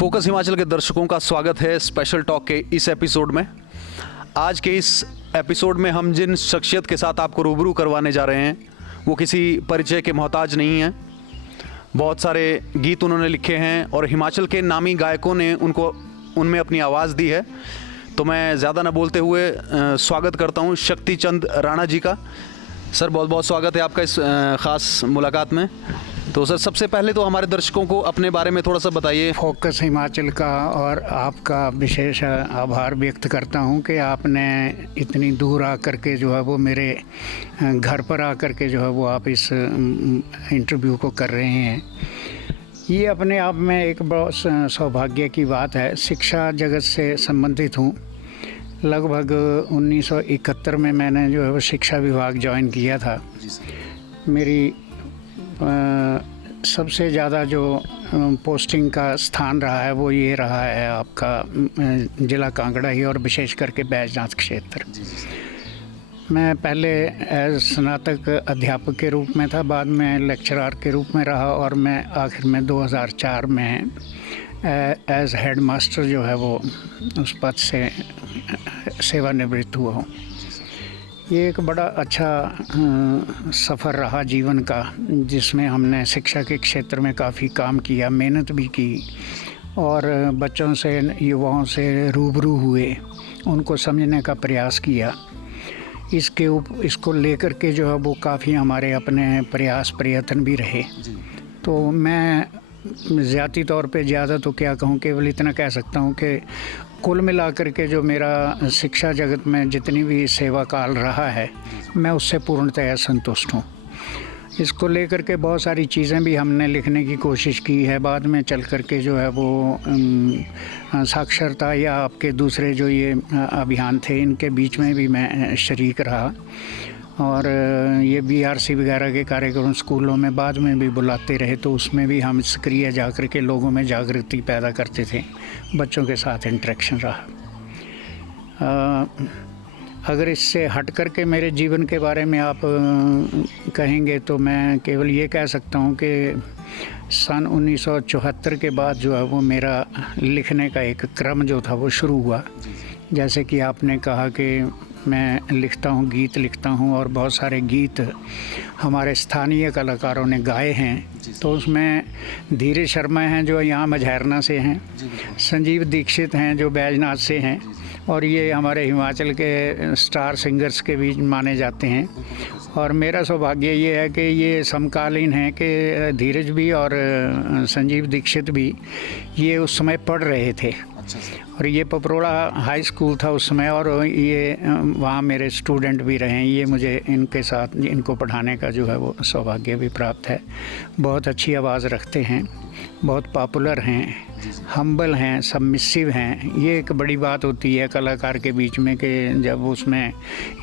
Focus Himachal के दर्शकों का स्वागत है स्पेशल टॉक के इस एपिसोड में। आज के इस एपिसोड में हम जिन शख्सियत के साथ आपको रूबरू करवाने जा रहे हैं वो किसी परिचय के मोहताज नहीं हैं। बहुत सारे गीत उन्होंने लिखे हैं और हिमाचल के नामी गायकों ने उनमें अपनी आवाज़ दी है। तो मैं ज़्यादा ना बोलते हुए स्वागत करता हूँ शक्ति चंद राणा जी का। सर बहुत बहुत स्वागत है आपका इस ख़ास मुलाकात में। तो सर सबसे पहले तो हमारे दर्शकों को अपने बारे में थोड़ा सा बताइए। फोकस हिमाचल का और आपका विशेष आभार व्यक्त करता हूं कि आपने इतनी दूर आकर के जो है वो मेरे घर पर आकर के जो है वो आप इस इंटरव्यू को कर रहे हैं। ये अपने आप में एक बहुत सौभाग्य की बात है। शिक्षा जगत से संबंधित हूँ। लगभग 1971 में मैंने जो है वो शिक्षा विभाग ज्वाइन किया था। मेरी सबसे ज़्यादा जो पोस्टिंग का स्थान रहा है वो ये रहा है आपका ज़िला कांगड़ा ही और विशेष करके बैजनाथ क्षेत्र। मैं पहले एज स्नातक अध्यापक के रूप में था, बाद में लेक्चरर के रूप में रहा और मैं आखिर में 2004 में एज हेड मास्टर जो है वो उस पद से सेवानिवृत्त हुआ हूँ। ये एक बड़ा अच्छा सफ़र रहा जीवन का, जिसमें हमने शिक्षा के क्षेत्र में काफ़ी काम किया, मेहनत भी की और बच्चों से युवाओं से रूबरू हुए, उनको समझने का प्रयास किया। इसको लेकर के जो है वो काफ़ी हमारे अपने प्रयत्न भी रहे। तो मैं ज़्यादा तौर पे ज़्यादा तो क्या कहूँ, केवल इतना कह सकता हूँ कि कुल मिलाकर के जो मेरा शिक्षा जगत में जितनी भी सेवा काल रहा है मैं उससे पूर्णतः संतुष्ट हूँ। इसको लेकर के बहुत सारी चीज़ें भी हमने लिखने की कोशिश की है। बाद में चल कर के जो है वो साक्षरता या आपके दूसरे जो ये अभियान थे इनके बीच में भी मैं शरीक रहा और ये BRC वगैरह के कार्यक्रम स्कूलों में बाद में भी बुलाते रहे, तो उसमें भी हम सक्रिय जाकर के लोगों में जागृति पैदा करते थे। बच्चों के साथ इंटरेक्शन रहा। अगर इससे हट कर के मेरे जीवन के बारे में आप कहेंगे तो मैं केवल ये कह सकता हूँ कि सन 1974 के बाद जो है वो मेरा लिखने का एक क्रम जो था वो शुरू हुआ। जैसे कि आपने कहा कि मैं लिखता हूँ, गीत लिखता हूँ और बहुत सारे गीत हमारे स्थानीय कलाकारों ने गाए हैं। तो उसमें धीरज शर्मा हैं जो यहाँ मझैरना से हैं, संजीव दीक्षित हैं जो बैजनाथ से हैं और ये हमारे हिमाचल के स्टार सिंगर्स के बीच माने जाते हैं। और मेरा सौभाग्य ये है कि ये समकालीन हैं कि धीरज भी और संजीव दीक्षित भी ये उस समय पढ़ रहे थे और ये पपरोड़ा हाई स्कूल था उस समय और ये वहाँ मेरे स्टूडेंट भी रहे हैं। ये मुझे इनके साथ इनको पढ़ाने का जो है वो सौभाग्य भी प्राप्त है। बहुत अच्छी आवाज़ रखते हैं, बहुत पॉपुलर हैं, हम्बल हैं, सबमिसिव हैं। ये एक बड़ी बात होती है कलाकार के बीच में कि जब उसमें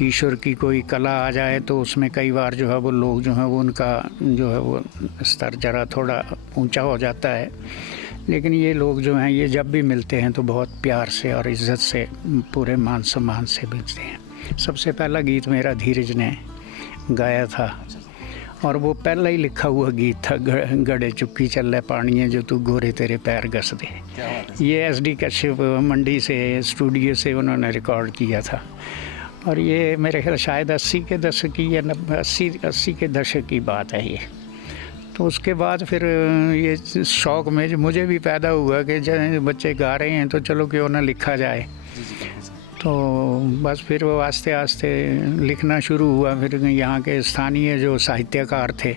ईश्वर की कोई कला आ जाए तो उसमें कई बार जो है वो लोग जो है वो उनका जो है वो स्तर जरा थोड़ा ऊंचा हो जाता है। लेकिन ये लोग जो हैं ये जब भी मिलते हैं तो बहुत प्यार से और इज़्ज़त से पूरे मान सम्मान से मिलते हैं। सबसे पहला गीत मेरा धीरज ने गाया था और वो पहला ही लिखा हुआ गीत था, गड़े चुक्की चल पानी है जो तू गोरे तेरे पैर घस दे। ये SD कश्यप मंडी से स्टूडियो से उन्होंने रिकॉर्ड किया था और ये मेरे ख्याल शायद 80 के दशक की या 80 के दशक की बात है ये। तो उसके बाद फिर ये शौक़ में मुझे भी पैदा हुआ कि जब बच्चे गा रहे हैं तो चलो क्यों ना लिखा जाए। तो बस फिर वो आस्ते आस्ते लिखना शुरू हुआ। फिर यहाँ के स्थानीय जो साहित्यकार थे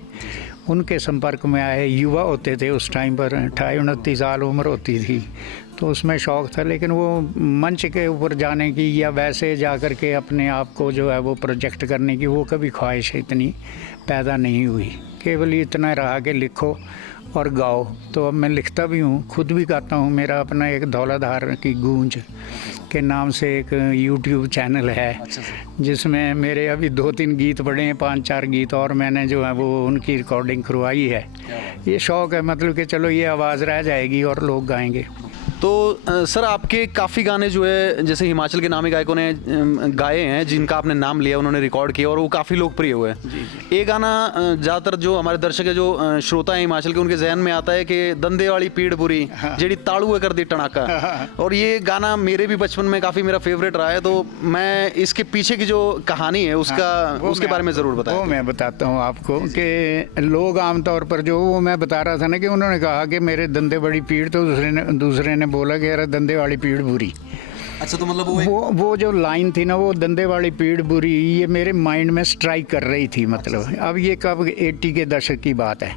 उनके संपर्क में आए। युवा होते थे उस टाइम पर, 28-29 साल उम्र होती थी, तो उसमें शौक़ था। लेकिन वो मंच के ऊपर जाने की या वैसे जा कर के अपने आप को जो है वो प्रोजेक्ट करने की वो कभी ख्वाहिश इतनी पैदा नहीं हुई। केवल इतना रहा कि लिखो और गाओ। तो अब मैं लिखता भी हूँ, खुद भी गाता हूँ। मेरा अपना एक धौलाधार की गूंज के नाम से एक YouTube चैनल है जिसमें मेरे अभी 2-3 गीत पड़े हैं, 5-4 गीत और मैंने जो है वो उनकी रिकॉर्डिंग करवाई है। ये शौक़ है, मतलब कि चलो ये आवाज़ रह जाएगी और लोग गाएंगे। तो सर आपके काफ़ी गाने जो है जैसे हिमाचल के नामी गायकों ने गाए हैं, जिनका आपने नाम लिया, उन्होंने रिकॉर्ड किया और वो काफ़ी लोकप्रिय हुए। एक गाना ज़्यादातर जो हमारे दर्शक है, जो श्रोता है हिमाचल के, उनके जहन में आता है कि दंदे वाली पीड़ बुरी जेड़ी ताड़ू कर दी टणाका। और ये गाना मेरे भी बचपन में काफ़ी मेरा फेवरेट रहा है, तो मैं इसके पीछे की जो कहानी है उसके बारे में ज़रूर बताएं। वो मैं बताता हूँ आपको कि लोग आमतौर पर जो वो मैं बता रहा था ना कि उन्होंने कहा कि मेरे दंदे बड़ी पीड़, तो दूसरे ने बोला कि यार दंदे वाली पीड़ बुरी। अच्छा, तो मतलब वो जो लाइन थी ना, वो दंदे वाली पीड़ बुरी, ये मेरे माइंड में स्ट्राइक कर रही थी। मतलब अब ये कब 80 के दशक की बात है।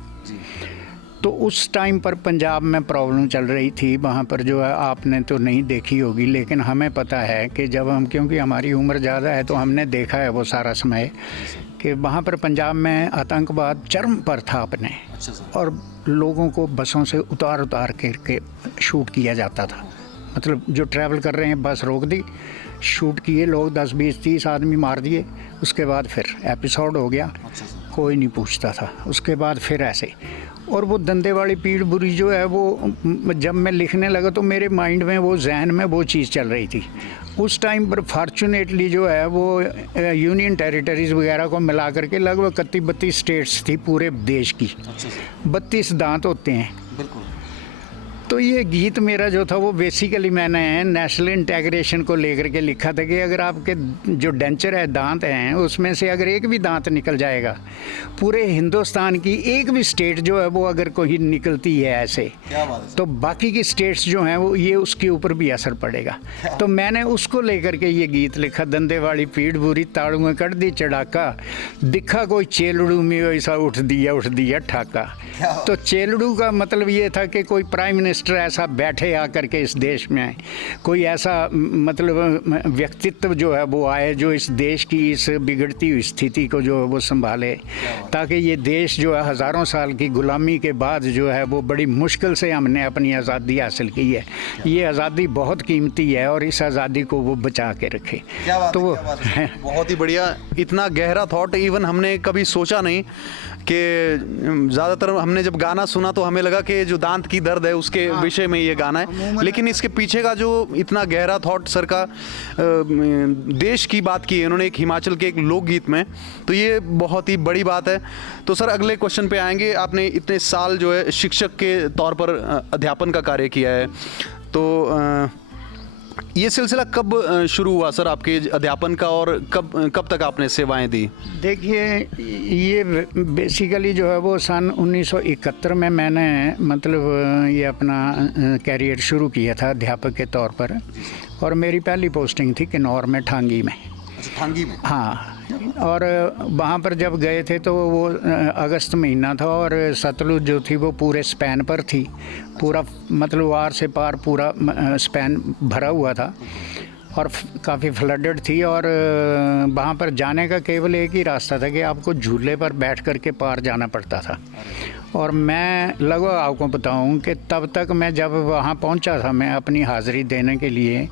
तो उस टाइम पर पंजाब में प्रॉब्लम चल रही थी। वहाँ पर जो है आपने तो नहीं देखी होगी, लेकिन हमें पता है कि जब हम, क्योंकि हमारी उम्र ज़्यादा है, तो हमने देखा है वो सारा समय कि वहाँ पर पंजाब में आतंकवाद चरम पर था अपने। और लोगों को बसों से उतार के शूट किया जाता था। मतलब जो ट्रैवल कर रहे हैं बस रोक दी, शूट किए लोग, 10 20 30 आदमी मार दिए। उसके बाद फिर एपिसोड हो गया, कोई नहीं पूछता था। उसके बाद फिर ऐसे, और वो दंदे वाली पीड़ बुरी जो है वो जब मैं लिखने लगा तो मेरे माइंड में, वो जहन में वो चीज़ चल रही थी। उस टाइम पर फॉर्चुनेटली जो है वो यूनियन टेरिटरीज़ वगैरह को मिला करके लगभग 31-32 स्टेट्स थी पूरे देश की। 32 दांत होते हैं। तो ये गीत मेरा जो था वो बेसिकली मैंने नेशनल इंटेग्रेशन को लेकर के लिखा था कि अगर आपके जो डेंचर है, दांत हैं, उसमें से अगर एक भी दांत निकल जाएगा, पूरे हिंदुस्तान की एक भी स्टेट जो है वो अगर कोई निकलती है ऐसे, तो बाकी की स्टेट्स जो हैं वो ये उसके ऊपर भी असर पड़ेगा। तो मैंने उसको लेकर के ये गीत लिखा, दंदे वाली पीड़ बुरी ताड़ू में कट दी चढ़ाका, दिखा कोई चेलड़ू में ऐसा उठ दिया ठाका। तो चेलड़ू का मतलब ये था कि कोई प्राइम मिनिस्टर ऐसा बैठे आकर के इस देश में, कोई ऐसा मतलब व्यक्तित्व जो है वो आए जो इस देश की इस बिगड़ती हुई स्थिति को जो है वो संभाले, ताकि ये देश जो है हज़ारों साल की गुलामी के बाद जो है वो बड़ी मुश्किल से हमने अपनी आज़ादी हासिल की है। ये आज़ादी बहुत कीमती है और इस आज़ादी को वो बचा के रखे। तो वो बहुत ही बढ़िया, इतना गहरा थॉट इवन हमने कभी सोचा नहीं कि ज़्यादातर हमने जब गाना सुना तो हमें लगा कि जो दांत की दर्द है उसके विषय में ये गाना है, लेकिन इसके पीछे का जो इतना गहरा थॉट सर का देश की बात की है उन्होंने एक हिमाचल के एक लोकगीत में, तो ये बहुत ही बड़ी बात है। तो सर अगले क्वेश्चन पे आएंगे। आपने इतने साल जो है शिक्षक के तौर पर अध्यापन का कार्य किया है, तो ये सिलसिला कब शुरू हुआ सर आपके अध्यापन का, और कब तक आपने सेवाएं दी? देखिए, ये बेसिकली जो है वो सन 1971 में मैंने मतलब ये अपना कैरियर शुरू किया था अध्यापक के तौर पर, और मेरी पहली पोस्टिंग थी किन्नौर में, ठांगी में। ठांगी में? हाँ। और वहाँ पर जब गए थे तो वो अगस्त महीना था और सतलुज जो थी वो पूरे स्पैन पर थी, पूरा मतलब वार से पार पूरा स्पैन भरा हुआ था और काफ़ी फ्लडेड थी। और वहाँ पर जाने का केवल एक ही रास्ता था कि आपको झूले पर बैठ कर के पार जाना पड़ता था। और मैं लगभग आपको बताऊँ कि तब तक मैं जब वहाँ पहुँचा था, मैं अपनी हाज़िरी देने के लिए,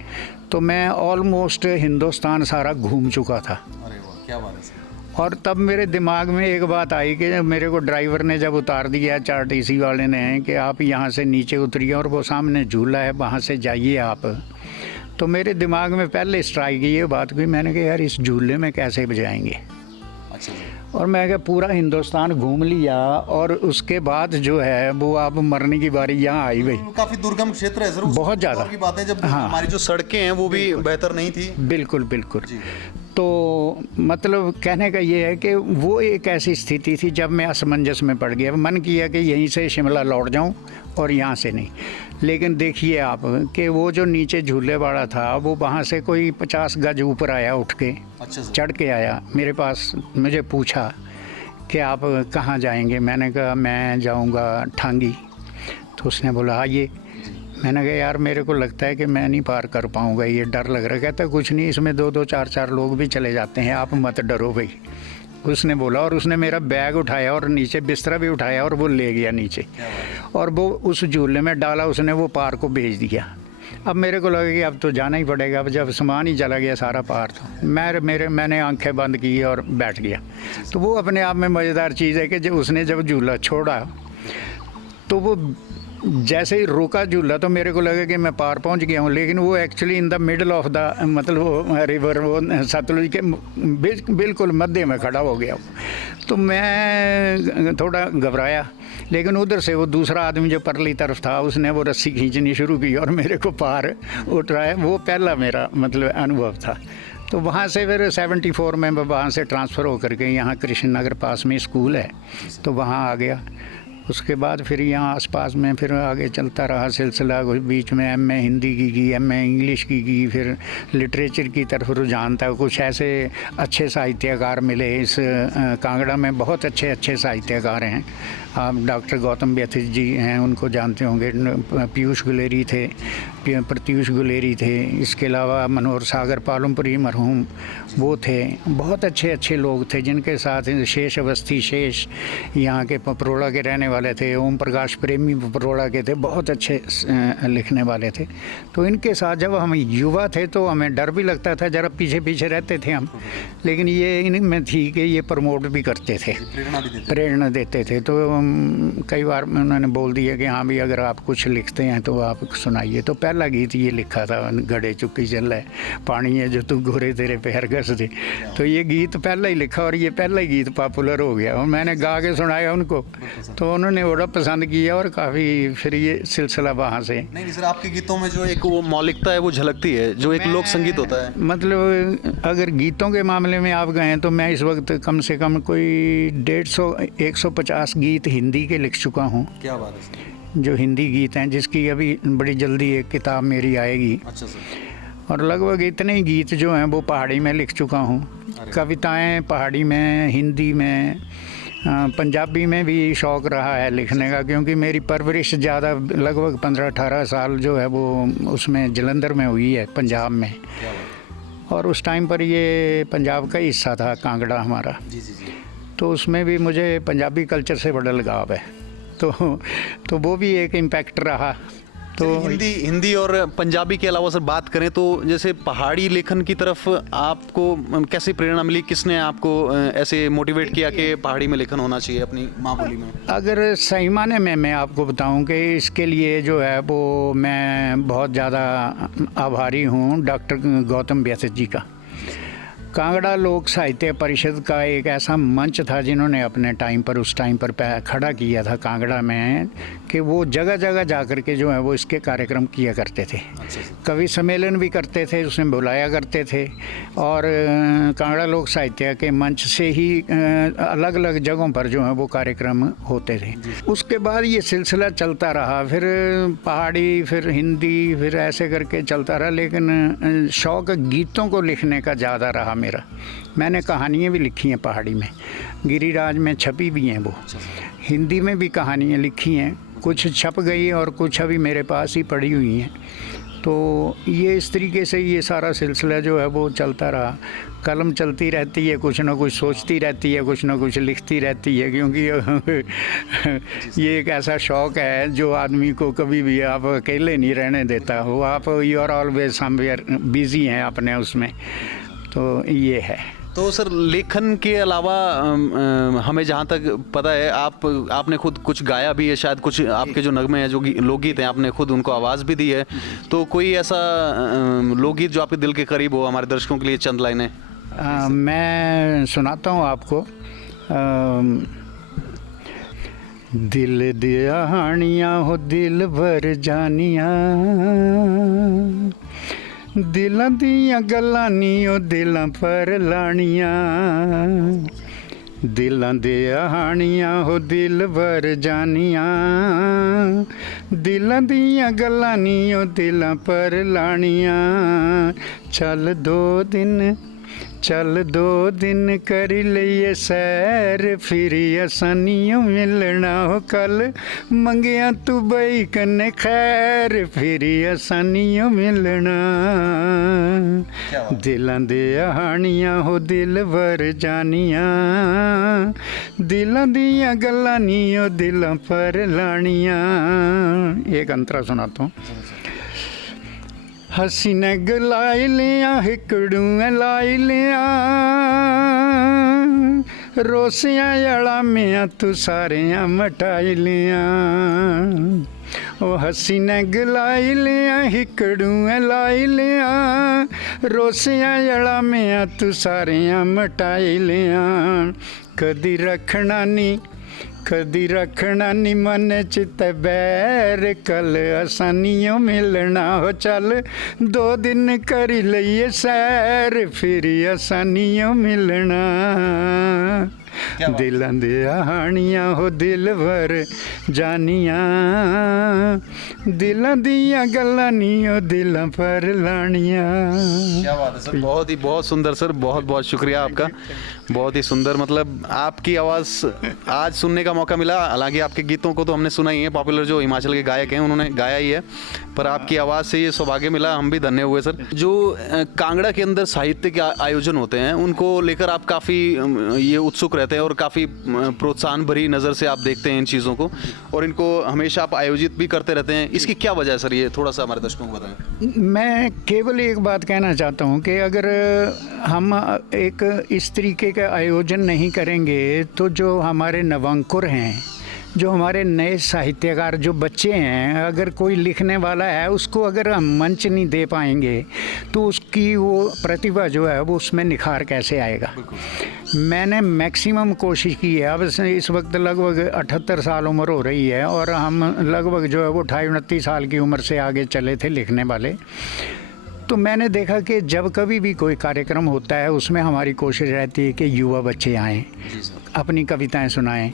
तो मैं ऑलमोस्ट हिंदुस्तान सारा घूम चुका था। अरे वाह, क्या बात है सर। और तब मेरे दिमाग में एक बात आई कि मेरे को ड्राइवर ने जब उतार दिया, चारटीसी वाले ने, कि आप यहाँ से नीचे उतरिए और वो सामने झूला है वहाँ से जाइए आप, तो मेरे दिमाग में पहले स्ट्राइक ये बात हुई, मैंने कहा यार इस झूले में कैसे बजाएंगे। अच्छा। और मैं क्या पूरा हिंदुस्तान घूम लिया और उसके बाद जो है वो अब मरने की बारी यहाँ आई भाई। काफ़ी दुर्गम क्षेत्र है सर, बहुत ज़्यादा की बातें जब हाँ, हमारी जो सड़कें हैं वो भी बेहतर नहीं थी। बिल्कुल बिल्कुल। तो मतलब कहने का ये है कि वो एक ऐसी स्थिति थी जब मैं असमंजस में पड़ गया। मन किया कि यहीं से शिमला लौट जाऊं और यहाँ से नहीं। लेकिन देखिए आप कि वो जो नीचे झूले वाला था वो वहाँ से कोई 50 गज ऊपर आया उठ के, चढ़ के आया मेरे पास, मुझे पूछा कि आप कहाँ जाएंगे। मैंने कहा मैं जाऊँगा ठांगी। तो उसने बोला आइए। मैंने कहा यार मेरे को लगता है कि मैं नहीं पार कर पाऊँगा, ये डर लग रहा है। कहता कुछ नहीं, इसमें 2-2 4-4 लोग भी चले जाते हैं, आप मत डरो भाई। उसने बोला और उसने मेरा बैग उठाया और नीचे बिस्तरा भी उठाया और वो ले गया नीचे, और वो उस झूले में डाला उसने, वो पार को भेज दिया। अब मेरे को लगा कि अब तो जाना ही पड़ेगा, अब जब सामान ही चला गया सारा पार, तो मैंने आंखें बंद की और बैठ गया। तो वो अपने आप में मज़ेदार चीज़ है कि जब उसने जब झूला छोड़ा तो वो जैसे ही रोका झूला तो मेरे को लगा कि मैं पार पहुंच गया हूँ, लेकिन वो actually in the middle of the मतलब वो रिवर, वो सतलुज के बिल्कुल मध्य में खड़ा हो गया हूँ। तो मैं थोड़ा घबराया, लेकिन उधर से वो दूसरा आदमी जो परली तरफ था उसने वो रस्सी खींचनी शुरू की और मेरे को पार उठाया। वो पहला मेरा मतलब अनुभव था। तो वहाँ से फिर 74 में वहाँ से ट्रांसफ़र होकर के यहाँ कृष्ण नगर पास में स्कूल है, तो वहाँ आ गया। उसके बाद फिर यहाँ आसपास में फिर आगे चलता रहा सिलसिला। बीच में एमए हिंदी की एमए इंग्लिश की, फिर लिटरेचर की तरफ रुझान था। कुछ ऐसे अच्छे साहित्यकार मिले इस कांगड़ा में, बहुत अच्छे अच्छे साहित्यकार हैं। आप डॉक्टर गौतम व्यथित जी हैं, उनको जानते होंगे। पीयूष गुलेरी थे, प्रत्यूष गुलेरी थे। इसके अलावा मनोहर सागर पालमपुरी मरहूम वो थे। बहुत अच्छे अच्छे लोग थे जिनके साथ शेष अवस्थी शेष यहाँ के पपरोड़ा के रहने वाले थे। ओम प्रकाश प्रेमी पपरोड़ा के थे, बहुत अच्छे लिखने वाले थे। तो इनके साथ जब हम युवा थे तो हमें डर भी लगता था, ज़रा पीछे पीछे रहते थे हम, लेकिन ये इनमें थी कि ये प्रमोट भी करते थे, प्रेरणा देते थे। तो कई बार उन्होंने बोल दिया कि हाँ भी अगर आप कुछ लिखते हैं तो आप सुनाइए। तो पहला गीत ये लिखा था, घड़े चुकी चल है पानी है जो तू गोरे तेरे पैर घस दे। तो ये गीत पहला ही लिखा और ये पहला ही गीत पॉपुलर हो गया और मैंने गा के सुनाया उनको, तो उन्होंने बड़ा पसंद किया और काफ़ी फिर ये सिलसिला वहाँ से। नहीं सर, आपके गीतों में जो एक वो मौलिकता है वो झलकती है, जो एक लोक संगीत होता है। मतलब अगर गीतों के मामले में आप गए तो मैं इस वक्त कम से कम कोई 150 गीत हिंदी के लिख चुका हूँ। क्या बात है सर। जो हिंदी गीत हैं, जिसकी अभी बड़ी जल्दी एक किताब मेरी आएगी। अच्छा सर। और लगभग इतने ही गीत जो हैं वो पहाड़ी में लिख चुका हूँ। कविताएं पहाड़ी में, हिंदी में, पंजाबी में भी शौक़ रहा है लिखने का, क्योंकि मेरी परवरिश ज़्यादा लगभग 15-18 साल जो है वो उसमें जलंधर में हुई है, पंजाब में। और उस टाइम पर ये पंजाब का हिस्सा था कांगड़ा हमारा। तो उसमें भी मुझे पंजाबी कल्चर से बड़ा लगाव है। तो वो भी एक इम्पैक्ट रहा। तो हिंदी और पंजाबी के अलावा सर बात करें तो जैसे पहाड़ी लेखन की तरफ आपको कैसी प्रेरणा मिली? किसने आपको ऐसे मोटिवेट किया कि पहाड़ी में लेखन होना चाहिए अपनी माँ बोली में? अगर सही माने में मैं आपको बताऊं कि इसके लिए जो है वो मैं बहुत ज़्यादा आभारी हूँ डॉक्टर गौतम व्यथित जी का। कांगड़ा लोक साहित्य परिषद का एक ऐसा मंच था जिन्होंने अपने टाइम पर उस टाइम पर खड़ा किया था कांगड़ा में, कि वो जगह जगह जा कर के जो है वो इसके कार्यक्रम किया करते थे। कवि सम्मेलन भी करते थे, उसमें बुलाया करते थे। और कांगड़ा लोक साहित्य के मंच से ही अलग अलग जगहों पर जो है वो कार्यक्रम होते थे। उसके बाद ये सिलसिला चलता रहा, फिर पहाड़ी, फिर हिंदी, फिर ऐसे करके चलता रहा। लेकिन शौक़ गीतों को लिखने का ज़्यादा रहा मेरा। मैंने कहानियाँ भी लिखी हैं पहाड़ी में, गिरिराज में छपी भी हैं वो। हिंदी में भी कहानियाँ लिखी हैं, कुछ छप गई और कुछ अभी मेरे पास ही पड़ी हुई हैं। तो ये इस तरीके से ये सारा सिलसिला जो है वो चलता रहा। कलम चलती रहती है, कुछ ना कुछ सोचती रहती है, कुछ ना कुछ लिखती रहती है, क्योंकि ये एक ऐसा शौक़ है जो आदमी को कभी भी आप अकेले नहीं रहने देता हो। आप you are always somewhere busy हैं अपने उसमें। तो ये है। तो सर लेखन के अलावा हमें जहाँ तक पता है आपने खुद कुछ गाया भी है, शायद कुछ आपके जो नगमे हैं, जो लोकगीत हैं, आपने खुद उनको आवाज़ भी दी है। तो कोई ऐसा लोकगीत जो आपके दिल के करीब हो, हमारे दर्शकों के लिए चंद लाइनें? मैं सुनाता हूँ आपको। दिल दिया हानियाँ हो दिल भर जानियाँ, दिलां दियां गल्लां नी ओ दिलां पर लानियां, दिलां दे हानियां हो दिल भर जानियां, दिलां दियां गल्लां नी ओ दिलां पर लानियां। चल दो दिन कर लइए सैर, फिर असानियों मिलना हो कल, मंगिया तू बई कन्ने खैर, फिर असानियों मिलना। दिलां दे हानियां हो दिल भर जानियां, दिलां दियां गल्लां नी ओ दिलां पर लानियां। एक अंतरा सुनाता हूँ। हसी ने गलाई लिया हिकड़ू लाई लिया, रोसियां जड़ा मियाँ तू सारियां मटाई लियां ओ हसी ने गलाई लिया हिकड़ू लाई लिया रोसियां जड़ा मियाँ तू सारियां मटाई लिया कदी रखना नी मन चित बैर कल आसानियों मिलना हो चल 2 दिन करी लइए सैर फिर आसानियों मिलना दिलां दे हानियां हो दिल भर जानियां दिलां दियां गल्लां नी हो दिलां पर लानियां। क्या बात है सर, बहुत सुंदर सर, बहुत बहुत शुक्रिया आपका, बहुत ही सुंदर। मतलब आपकी आवाज़ आज सुनने का मौका मिला, हालांकि आपके गीतों को तो हमने सुना ही है, पॉपुलर जो हिमाचल के गायक हैं उन्होंने गाया ही है, पर आपकी आवाज़ से ये सौभाग्य मिला, हम भी धन्य हुए सर। जो कांगड़ा के अंदर साहित्य के आयोजन होते हैं उनको लेकर आप काफ़ी ये उत्सुक रहते हैं और काफ़ी प्रोत्साहन भरी नज़र से आप देखते हैं इन चीज़ों को, और इनको हमेशा आप आयोजित भी करते रहते हैं। इसकी क्या वजह है सर, ये थोड़ा सा हमारे दर्शकों को बताएं। मैं केवल एक बात कहना चाहता हूँ कि अगर हम एक इस तरीके का आयोजन नहीं करेंगे तो जो हमारे नवांकुर हैं, जो हमारे नए साहित्यकार जो बच्चे हैं, अगर कोई लिखने वाला है उसको अगर हम मंच नहीं दे पाएंगे तो उसकी वो प्रतिभा जो है वो उसमें निखार कैसे आएगा। मैंने मैक्सिमम कोशिश की है। अब इस वक्त लगभग 78 साल उम्र हो रही है और हम लगभग जो है वो 28-29 साल की उम्र से आगे चले थे लिखने वाले। तो मैंने देखा कि जब कभी भी कोई कार्यक्रम होता है उसमें हमारी कोशिश रहती है कि युवा बच्चे आएँ, अपनी कविताएं सुनाएं।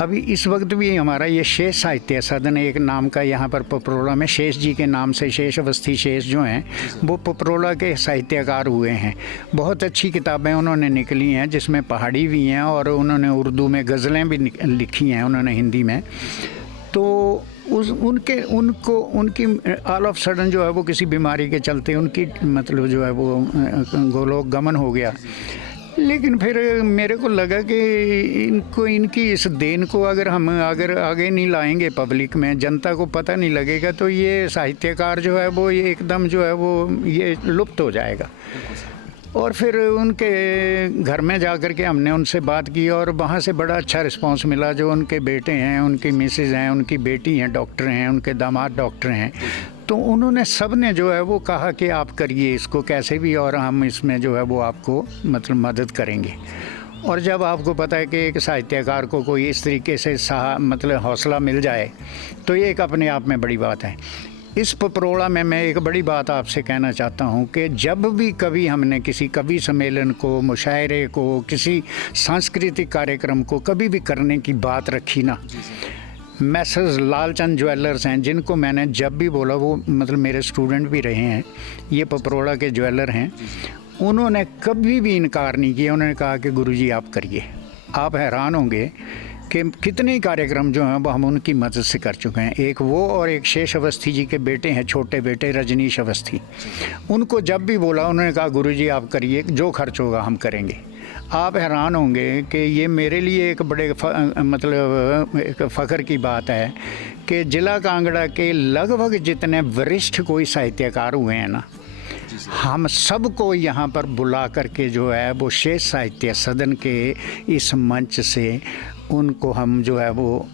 अभी इस वक्त भी हमारा ये शेष साहित्य सदन एक नाम का यहाँ पर पपरोला में शेष जी के नाम से शेष अवस्थी शेष जो हैं वो पपरोला के साहित्यकार हुए हैं। बहुत अच्छी किताबें उन्होंने निकली हैं जिसमें पहाड़ी भी हैं और उन्होंने उर्दू में गज़लें भी लिखी हैं उन्होंने हिंदी में। तो उनकी ऑल ऑफ सडन जो है वो किसी बीमारी के चलते उनकी मतलब जो है वो गोलोक गमन हो गया। लेकिन फिर मेरे को लगा कि इनकी इस देन को अगर हम आगे नहीं लाएंगे पब्लिक में, जनता को पता नहीं लगेगा, तो ये साहित्यकार जो है वो ये एकदम जो है वो ये लुप्त हो जाएगा। और फिर उनके घर में जा कर के हमने उनसे बात की और वहाँ से बड़ा अच्छा रिस्पांस मिला। जो उनके बेटे हैं, उनकी मिसेज हैं, उनकी बेटी हैं डॉक्टर हैं, उनके दामाद डॉक्टर हैं, तो उन्होंने सब ने जो है वो कहा कि आप करिए इसको कैसे भी और हम इसमें जो है वो आपको मतलब मदद करेंगे। और जब आपको पता है कि एक साहित्यकार को कोई इस तरीके से मतलब हौसला मिल जाए तो ये एक अपने आप में बड़ी बात है। इस पपरोला में मैं एक बड़ी बात आपसे कहना चाहता हूँ कि जब भी कभी हमने किसी कवि सम्मेलन को, मुशायरे को, किसी सांस्कृतिक कार्यक्रम को कभी भी करने की बात रखी ना, मैसेज लालचंद ज्वेलर्स हैं जिनको मैंने जब भी बोला, वो मतलब मेरे स्टूडेंट भी रहे हैं, ये पपरोला के ज्वेलर हैं, उन्होंने कभी भी इनकार नहीं किया। उन्होंने कहा कि गुरुजी आप करिए। आप हैरान होंगे कि कितने कार्यक्रम जो हैं वो हम उनकी मदद से कर चुके हैं। एक वो और एक शेष अवस्थी जी के बेटे हैं, छोटे बेटे रजनीश अवस्थी, उनको जब भी बोला उन्होंने कहा गुरुजी आप करिए, जो खर्च होगा हम करेंगे। आप हैरान होंगे कि ये मेरे लिए एक बड़े मतलब एक फ़ख्र की बात है कि ज़िला कांगड़ा के लगभग जितने वरिष्ठ कोई साहित्यकार हुए हैं ना, हम सबको यहाँ पर बुला करके जो है वो शेष साहित्य सदन के इस मंच से उनको हम जो है वो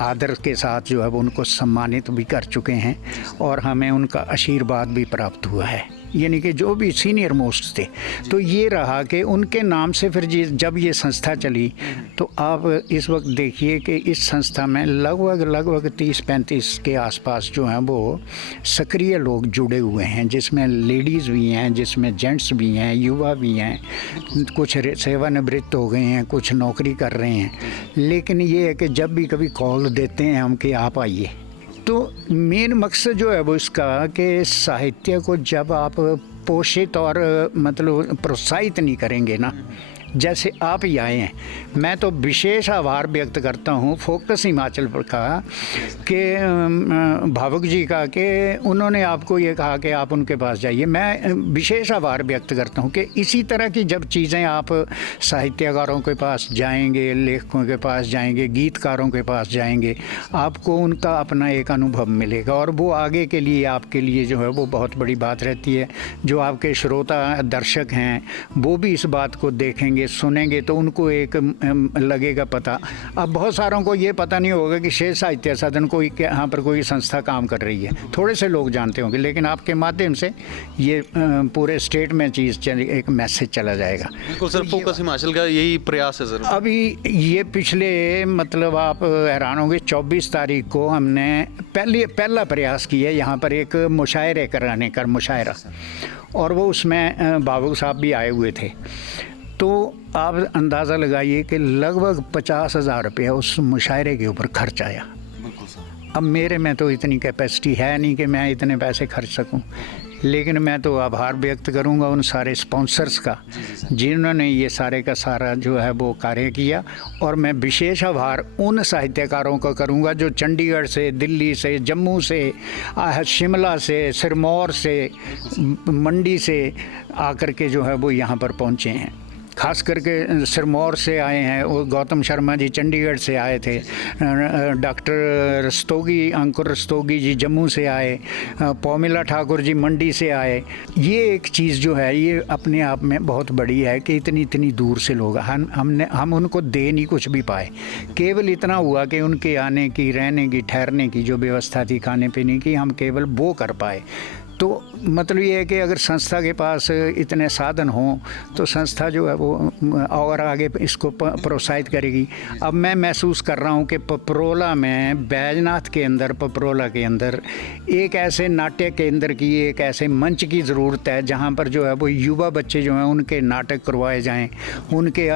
आदर के साथ जो है वो उनको सम्मानित भी कर चुके हैं और हमें उनका आशीर्वाद भी प्राप्त हुआ है, यानी कि जो भी सीनियर मोस्ट थे। तो ये रहा कि उनके नाम से फिर जब ये संस्था चली तो आप इस वक्त देखिए कि इस संस्था में लगभग 30-35 के आसपास जो हैं वो सक्रिय लोग जुड़े हुए हैं, जिसमें लेडीज़ भी हैं, जिसमें जेंट्स भी हैं, युवा भी हैं, कुछ सेवानिवृत्त हो गए हैं, कुछ नौकरी कर रहे हैं। लेकिन ये है कि जब भी कभी कॉल देते हैं हम कि आप आइए, तो मेन मकसद जो है वो इसका कि साहित्य को जब आप पोषित और मतलब प्रोत्साहित नहीं करेंगे ना, जैसे आप ही आए हैं, मैं तो विशेष आभार व्यक्त करता हूँ फोकस हिमाचल पर का कि भावुक जी का कि उन्होंने आपको ये कहा कि आप उनके पास जाइए। मैं विशेष आभार व्यक्त करता हूँ कि इसी तरह की जब चीज़ें आप साहित्यकारों के पास जाएंगे, लेखकों के पास जाएंगे, गीतकारों के पास जाएंगे, आपको उनका अपना एक अनुभव मिलेगा और वो आगे के लिए आपके लिए जो है वो बहुत बड़ी बात रहती है। जो आपके श्रोता दर्शक हैं वो भी इस बात को देखेंगे ये सुनेंगे तो उनको एक लगेगा पता। अब बहुत सारों को ये पता नहीं होगा कि शेष साहित्य सदन कोई यहाँ पर कोई संस्था काम कर रही है, थोड़े से लोग जानते होंगे, लेकिन आपके माध्यम से ये पूरे स्टेट में एक मैसेज चला जाएगा। बिल्कुल सर, फोकस हिमाचल का यही प्रयास है सर। अभी ये पिछले मतलब आप हैरान होंगे, 24 तारीख को हमने पहला प्रयास किया यहाँ पर एक मुशायरे कराने का मुशायरा, और वो उसमें बाबू साहब भी आए हुए थे। तो आप अंदाज़ा लगाइए कि लगभग 50,000 रुपया उस मुशायरे के ऊपर खर्च आया। अब मेरे में तो इतनी कैपेसिटी है नहीं कि मैं इतने पैसे खर्च सकूं, लेकिन मैं तो आभार व्यक्त करूंगा उन सारे स्पॉन्सर्स का जिन्होंने ये सारे का सारा जो है वो कार्य किया। और मैं विशेष आभार उन साहित्यकारों का करूंगा जो चंडीगढ़ से, दिल्ली से, जम्मू से, शिमला से, सिरमौर से, मंडी से आकर के जो है वो यहाँ पर पहुँचे हैं। खास करके सिरमौर से आए हैं, वो गौतम शर्मा जी चंडीगढ़ से आए थे, डॉक्टर रस्तोगी, अंकुर रस्तोगी जी जम्मू से आए, पौमिला ठाकुर जी मंडी से आए। ये एक चीज़ जो है ये अपने आप में बहुत बड़ी है कि इतनी दूर से लोग हम उनको दे नहीं कुछ भी पाए, केवल इतना हुआ कि उनके आने की, रहने की, ठहरने की जो व्यवस्था थी, खाने पीने की, हम केवल वो कर पाए। तो मतलब ये है कि अगर संस्था के पास इतने साधन हों तो संस्था जो है वो और आगे इसको प्रोत्साहित करेगी। अब मैं महसूस कर रहा हूँ कि पपरोला में, बैजनाथ के अंदर, पपरोला के अंदर एक ऐसे नाट्य केंद्र की, एक ऐसे मंच की ज़रूरत है जहाँ पर जो है वो युवा बच्चे जो हैं उनके नाटक करवाए जाएँ, उनके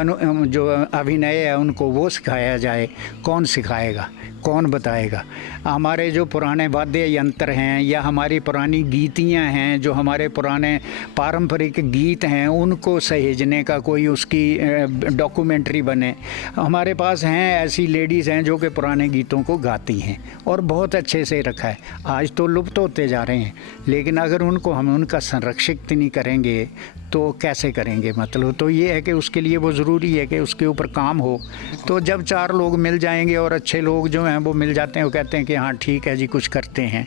जो अभिनय है उनको वो सिखाया जाए। कौन सिखाएगा, कौन बताएगा? हमारे जो पुराने वाद्य यंत्र हैं या हमारी पुरानी गीतियाँ हैं, जो हमारे पुराने पारंपरिक गीत हैं, उनको सहेजने का कोई उसकी डॉक्यूमेंट्री बने। हमारे पास हैं ऐसी लेडीज़ हैं जो कि पुराने गीतों को गाती हैं और बहुत अच्छे से रखा है। आज तो लुप्त होते जा रहे हैं, लेकिन अगर उनको हम उनका संरक्षित नहीं करेंगे तो कैसे करेंगे? मतलब तो ये है कि उसके लिए वो ज़रूरी है कि उसके ऊपर काम हो। तो जब 4 लोग मिल जाएंगे और अच्छे लोग जो हैं वो मिल जाते हैं, वो कहते हैं कि हाँ ठीक है जी कुछ करते हैं,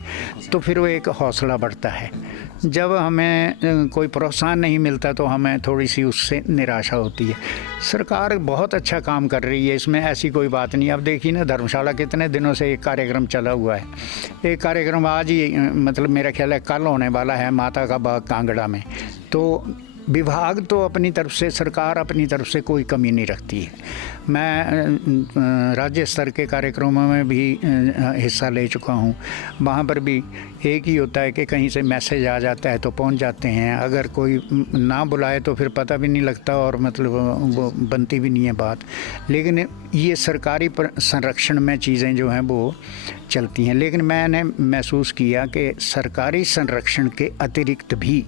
तो फिर वो एक हौसला बढ़ता है। जब हमें कोई प्रोत्साहन नहीं मिलता तो हमें थोड़ी सी उससे निराशा होती है। सरकार बहुत अच्छा काम कर रही है, इसमें ऐसी कोई बात नहीं। अब देखिए ना, धर्मशाला कितने दिनों से एक कार्यक्रम चला हुआ है। एक कार्यक्रम आज ही मतलब मेरा ख्याल है कल होने वाला है, माता का बाग कांगड़ा में। तो विभाग तो अपनी तरफ से, सरकार अपनी तरफ से कोई कमी नहीं रखती है। मैं राज्य स्तर के कार्यक्रमों में भी हिस्सा ले चुका हूँ। वहाँ पर भी एक ही होता है कि कहीं से मैसेज आ जाता है तो पहुँच जाते हैं, अगर कोई ना बुलाए तो फिर पता भी नहीं लगता और मतलब वो बनती भी नहीं है बात। लेकिन ये सरकारी संरक्षण में चीज़ें जो हैं वो चलती हैं। लेकिन मैंने महसूस किया कि सरकारी संरक्षण के अतिरिक्त भी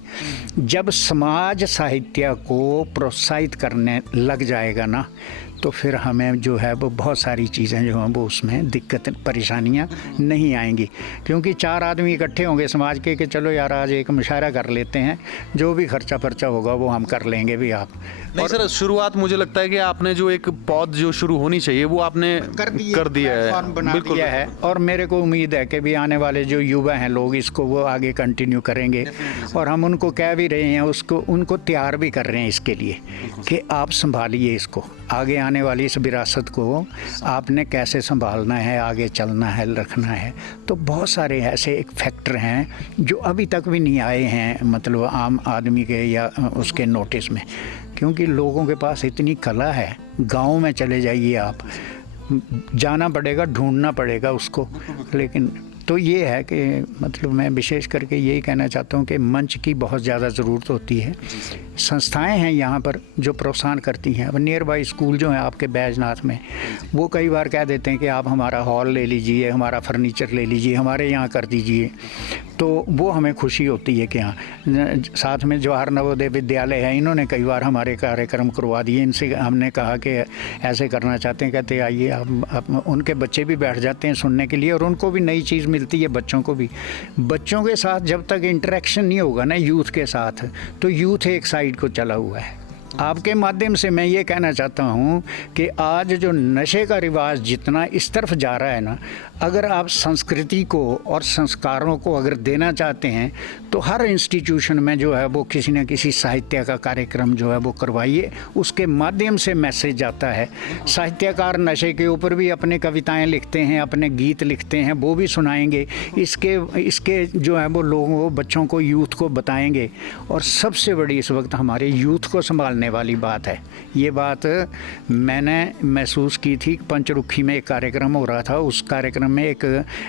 जब समाज साहित्य को प्रोत्साहित करने लग जाएगा ना, तो फिर हमें जो है वो बहुत सारी चीज़ें जो हैं वो उसमें दिक्कत, परेशानियां नहीं आएंगी। क्योंकि 4 आदमी इकट्ठे होंगे समाज के कि चलो यार आज एक मुशायरा कर लेते हैं, जो भी खर्चा पर्चा होगा वो हम कर लेंगे भी। आप नहीं सर, शुरुआत मुझे लगता है कि आपने जो एक पौध जो शुरू होनी चाहिए वो आपने कर दिया है, बना दिया है। और मेरे को उम्मीद है कि भी आने वाले जो युवा हैं लोग इसको वो आगे कंटिन्यू करेंगे। और हम उनको कह भी रहे हैं, उनको तैयार भी कर रहे हैं इसके लिए कि आप संभालिए इसको, आगे आने वाली इस विरासत को आपने कैसे संभालना है, आगे चलना है, रखना है। तो बहुत सारे ऐसे एक फैक्टर हैं जो अभी तक भी नहीं आए हैं मतलब आम आदमी के या उसके नोटिस में, क्योंकि लोगों के पास इतनी कला है। गांव में चले जाइए आप, जाना पड़ेगा, ढूंढना पड़ेगा उसको। लेकिन तो ये है कि मतलब मैं विशेष करके यही कहना चाहता हूँ कि मंच की बहुत ज़्यादा ज़रूरत होती है। संस्थाएं हैं यहाँ पर जो प्रोत्साहन करती हैं। अब नियर बाई स्कूल जो हैं आपके बैजनाथ में, वो कई बार कह देते हैं कि आप हमारा हॉल ले लीजिए, हमारा फर्नीचर ले लीजिए, हमारे यहाँ कर दीजिए। तो वो हमें खुशी होती है कि हाँ, साथ में जवाहर नवोदय विद्यालय है, इन्होंने कई बार हमारे कार्यक्रम करवा दिए। इनसे हमने कहा कि ऐसे करना चाहते हैं, कहते आइए आप। उनके बच्चे भी बैठ जाते हैं सुनने के लिए और उनको भी नई चीज़ मिलती है, बच्चों को भी। बच्चों के साथ जब तक इंटरेक्शन नहीं होगा ना यूथ के साथ, तो यूथ एक साइड को चला हुआ है। आपके माध्यम से मैं ये कहना चाहता हूँ कि आज जो नशे का रिवाज जितना इस तरफ जा रहा है ना, अगर आप संस्कृति को और संस्कारों को अगर देना चाहते हैं तो हर इंस्टीट्यूशन में जो है वो किसी न किसी साहित्य का कार्यक्रम जो है वो करवाइए, उसके माध्यम से मैसेज जाता है। साहित्यकार नशे के ऊपर भी अपने कविताएं लिखते हैं, अपने गीत लिखते हैं, वो भी सुनाएंगे, इसके जो है वो लोगों को, बच्चों को, यूथ को बताएंगे। और सबसे बड़ी इस वक्त हमारे यूथ को संभालने वाली बात है। ये बात मैंने महसूस की थी। पंचरुखी में एक कार्यक्रम हो रहा था, उस कार्यक्रम में एक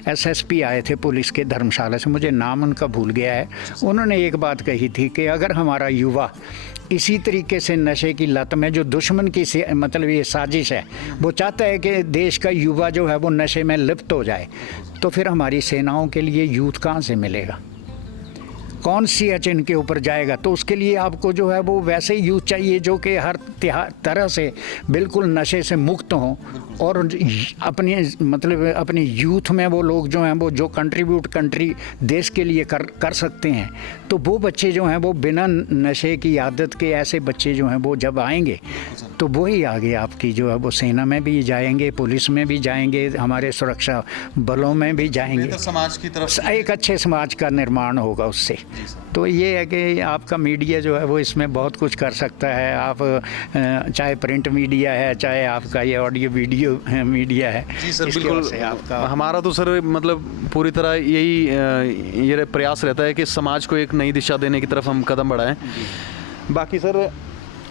एसएसपी आए थे पुलिस के धर्मशाला से, मुझे नाम उनका भूल गया है। उन्होंने एक बात कही थी कि अगर हमारा युवा इसी तरीके से नशे की लत में, जो दुश्मन की मतलब ये साजिश है, वो चाहता है कि देश का युवा जो है वो नशे में लिप्त हो जाए, तो फिर हमारी सेनाओं के लिए यूथ कहाँ से मिलेगा? कौन सी अचन के ऊपर जाएगा? तो उसके लिए आपको जो है वो वैसे ही यूथ चाहिए जो कि हर तरह से बिल्कुल नशे से मुक्त हों और अपने यूथ में वो लोग जो हैं वो जो कंट्री देश के लिए कर सकते हैं। तो वो बच्चे जो हैं वो बिना नशे की आदत के ऐसे बच्चे जो हैं वो जब आएंगे तो वही आगे आपकी जो है वो सेना में भी जाएंगे, पुलिस में भी जाएंगे, हमारे सुरक्षा बलों में भी जाएंगे। तो समाज की तरफ एक अच्छे समाज का निर्माण होगा उससे। तो ये है कि आपका मीडिया जो है वो इसमें बहुत कुछ कर सकता है। आप चाहे प्रिंट मीडिया है, चाहे आपका ये ऑडियो वीडियो मीडिया है। जी सर, बिल्कुल। आपका हमारा तो सर मतलब पूरी तरह यही ये प्रयास रहता है कि समाज को एक नई दिशा देने की तरफ हम कदम बढ़ाएं। बाकी सर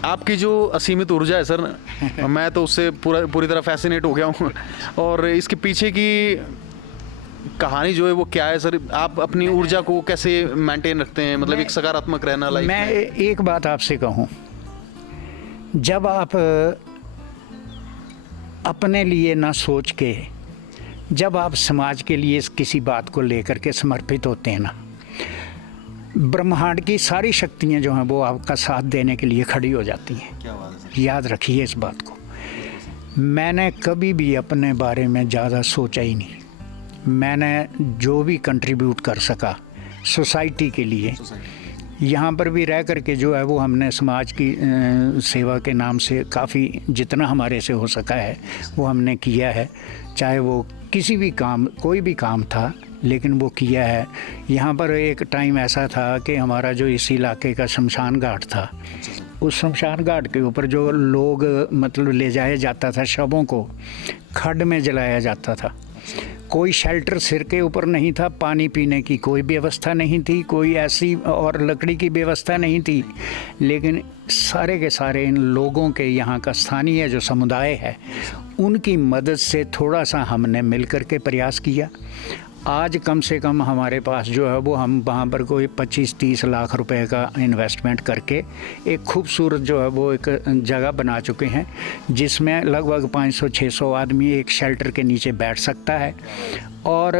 आपकी जो असीमित ऊर्जा है सर, मैं तो उससे पूरी तरह फैसिनेट हो गया हूँ। और इसके पीछे की कहानी जो है वो क्या है सर? आप अपनी ऊर्जा को कैसे मेंटेन रखते हैं, मतलब एक सकारात्मक रहना लाइफ में? मैं एक बात आपसे कहूँ, जब आप अपने लिए ना सोच के, जब आप समाज के लिए किसी बात को लेकर के समर्पित होते हैं ना, ब्रह्मांड की सारी शक्तियाँ जो हैं वो आपका साथ देने के लिए खड़ी हो जाती हैं। क्या बात है सर? याद रखिए इस बात को। मैंने कभी भी अपने बारे में ज़्यादा सोचा ही नहीं। मैंने जो भी कंट्रीब्यूट कर सका सोसाइटी के लिए, यहाँ पर भी रह करके जो है वो हमने समाज की सेवा के नाम से काफ़ी जितना हमारे से हो सका है वो हमने किया है। चाहे वो किसी भी काम, कोई भी काम था, लेकिन वो किया है। यहाँ पर एक टाइम ऐसा था कि हमारा जो इस इलाके का शमशान घाट था, उस शमशान घाट के ऊपर जो लोग मतलब ले जाया जाता था शवों को, खड्ड में जलाया जाता था। कोई शेल्टर सिर के ऊपर नहीं था, पानी पीने की कोई व्यवस्था नहीं थी, कोई ऐसी और लकड़ी की व्यवस्था नहीं थी। लेकिन सारे के सारे इन लोगों के, यहाँ का स्थानीय जो समुदाय है, उनकी मदद से थोड़ा सा हमने मिलकर के प्रयास किया। आज कम से कम हमारे पास जो है वो, हम वहाँ पर कोई 25-30 लाख रुपए का इन्वेस्टमेंट करके एक खूबसूरत जो है वो एक जगह बना चुके हैं, जिसमें लगभग 500-600 आदमी एक शेल्टर के नीचे बैठ सकता है। और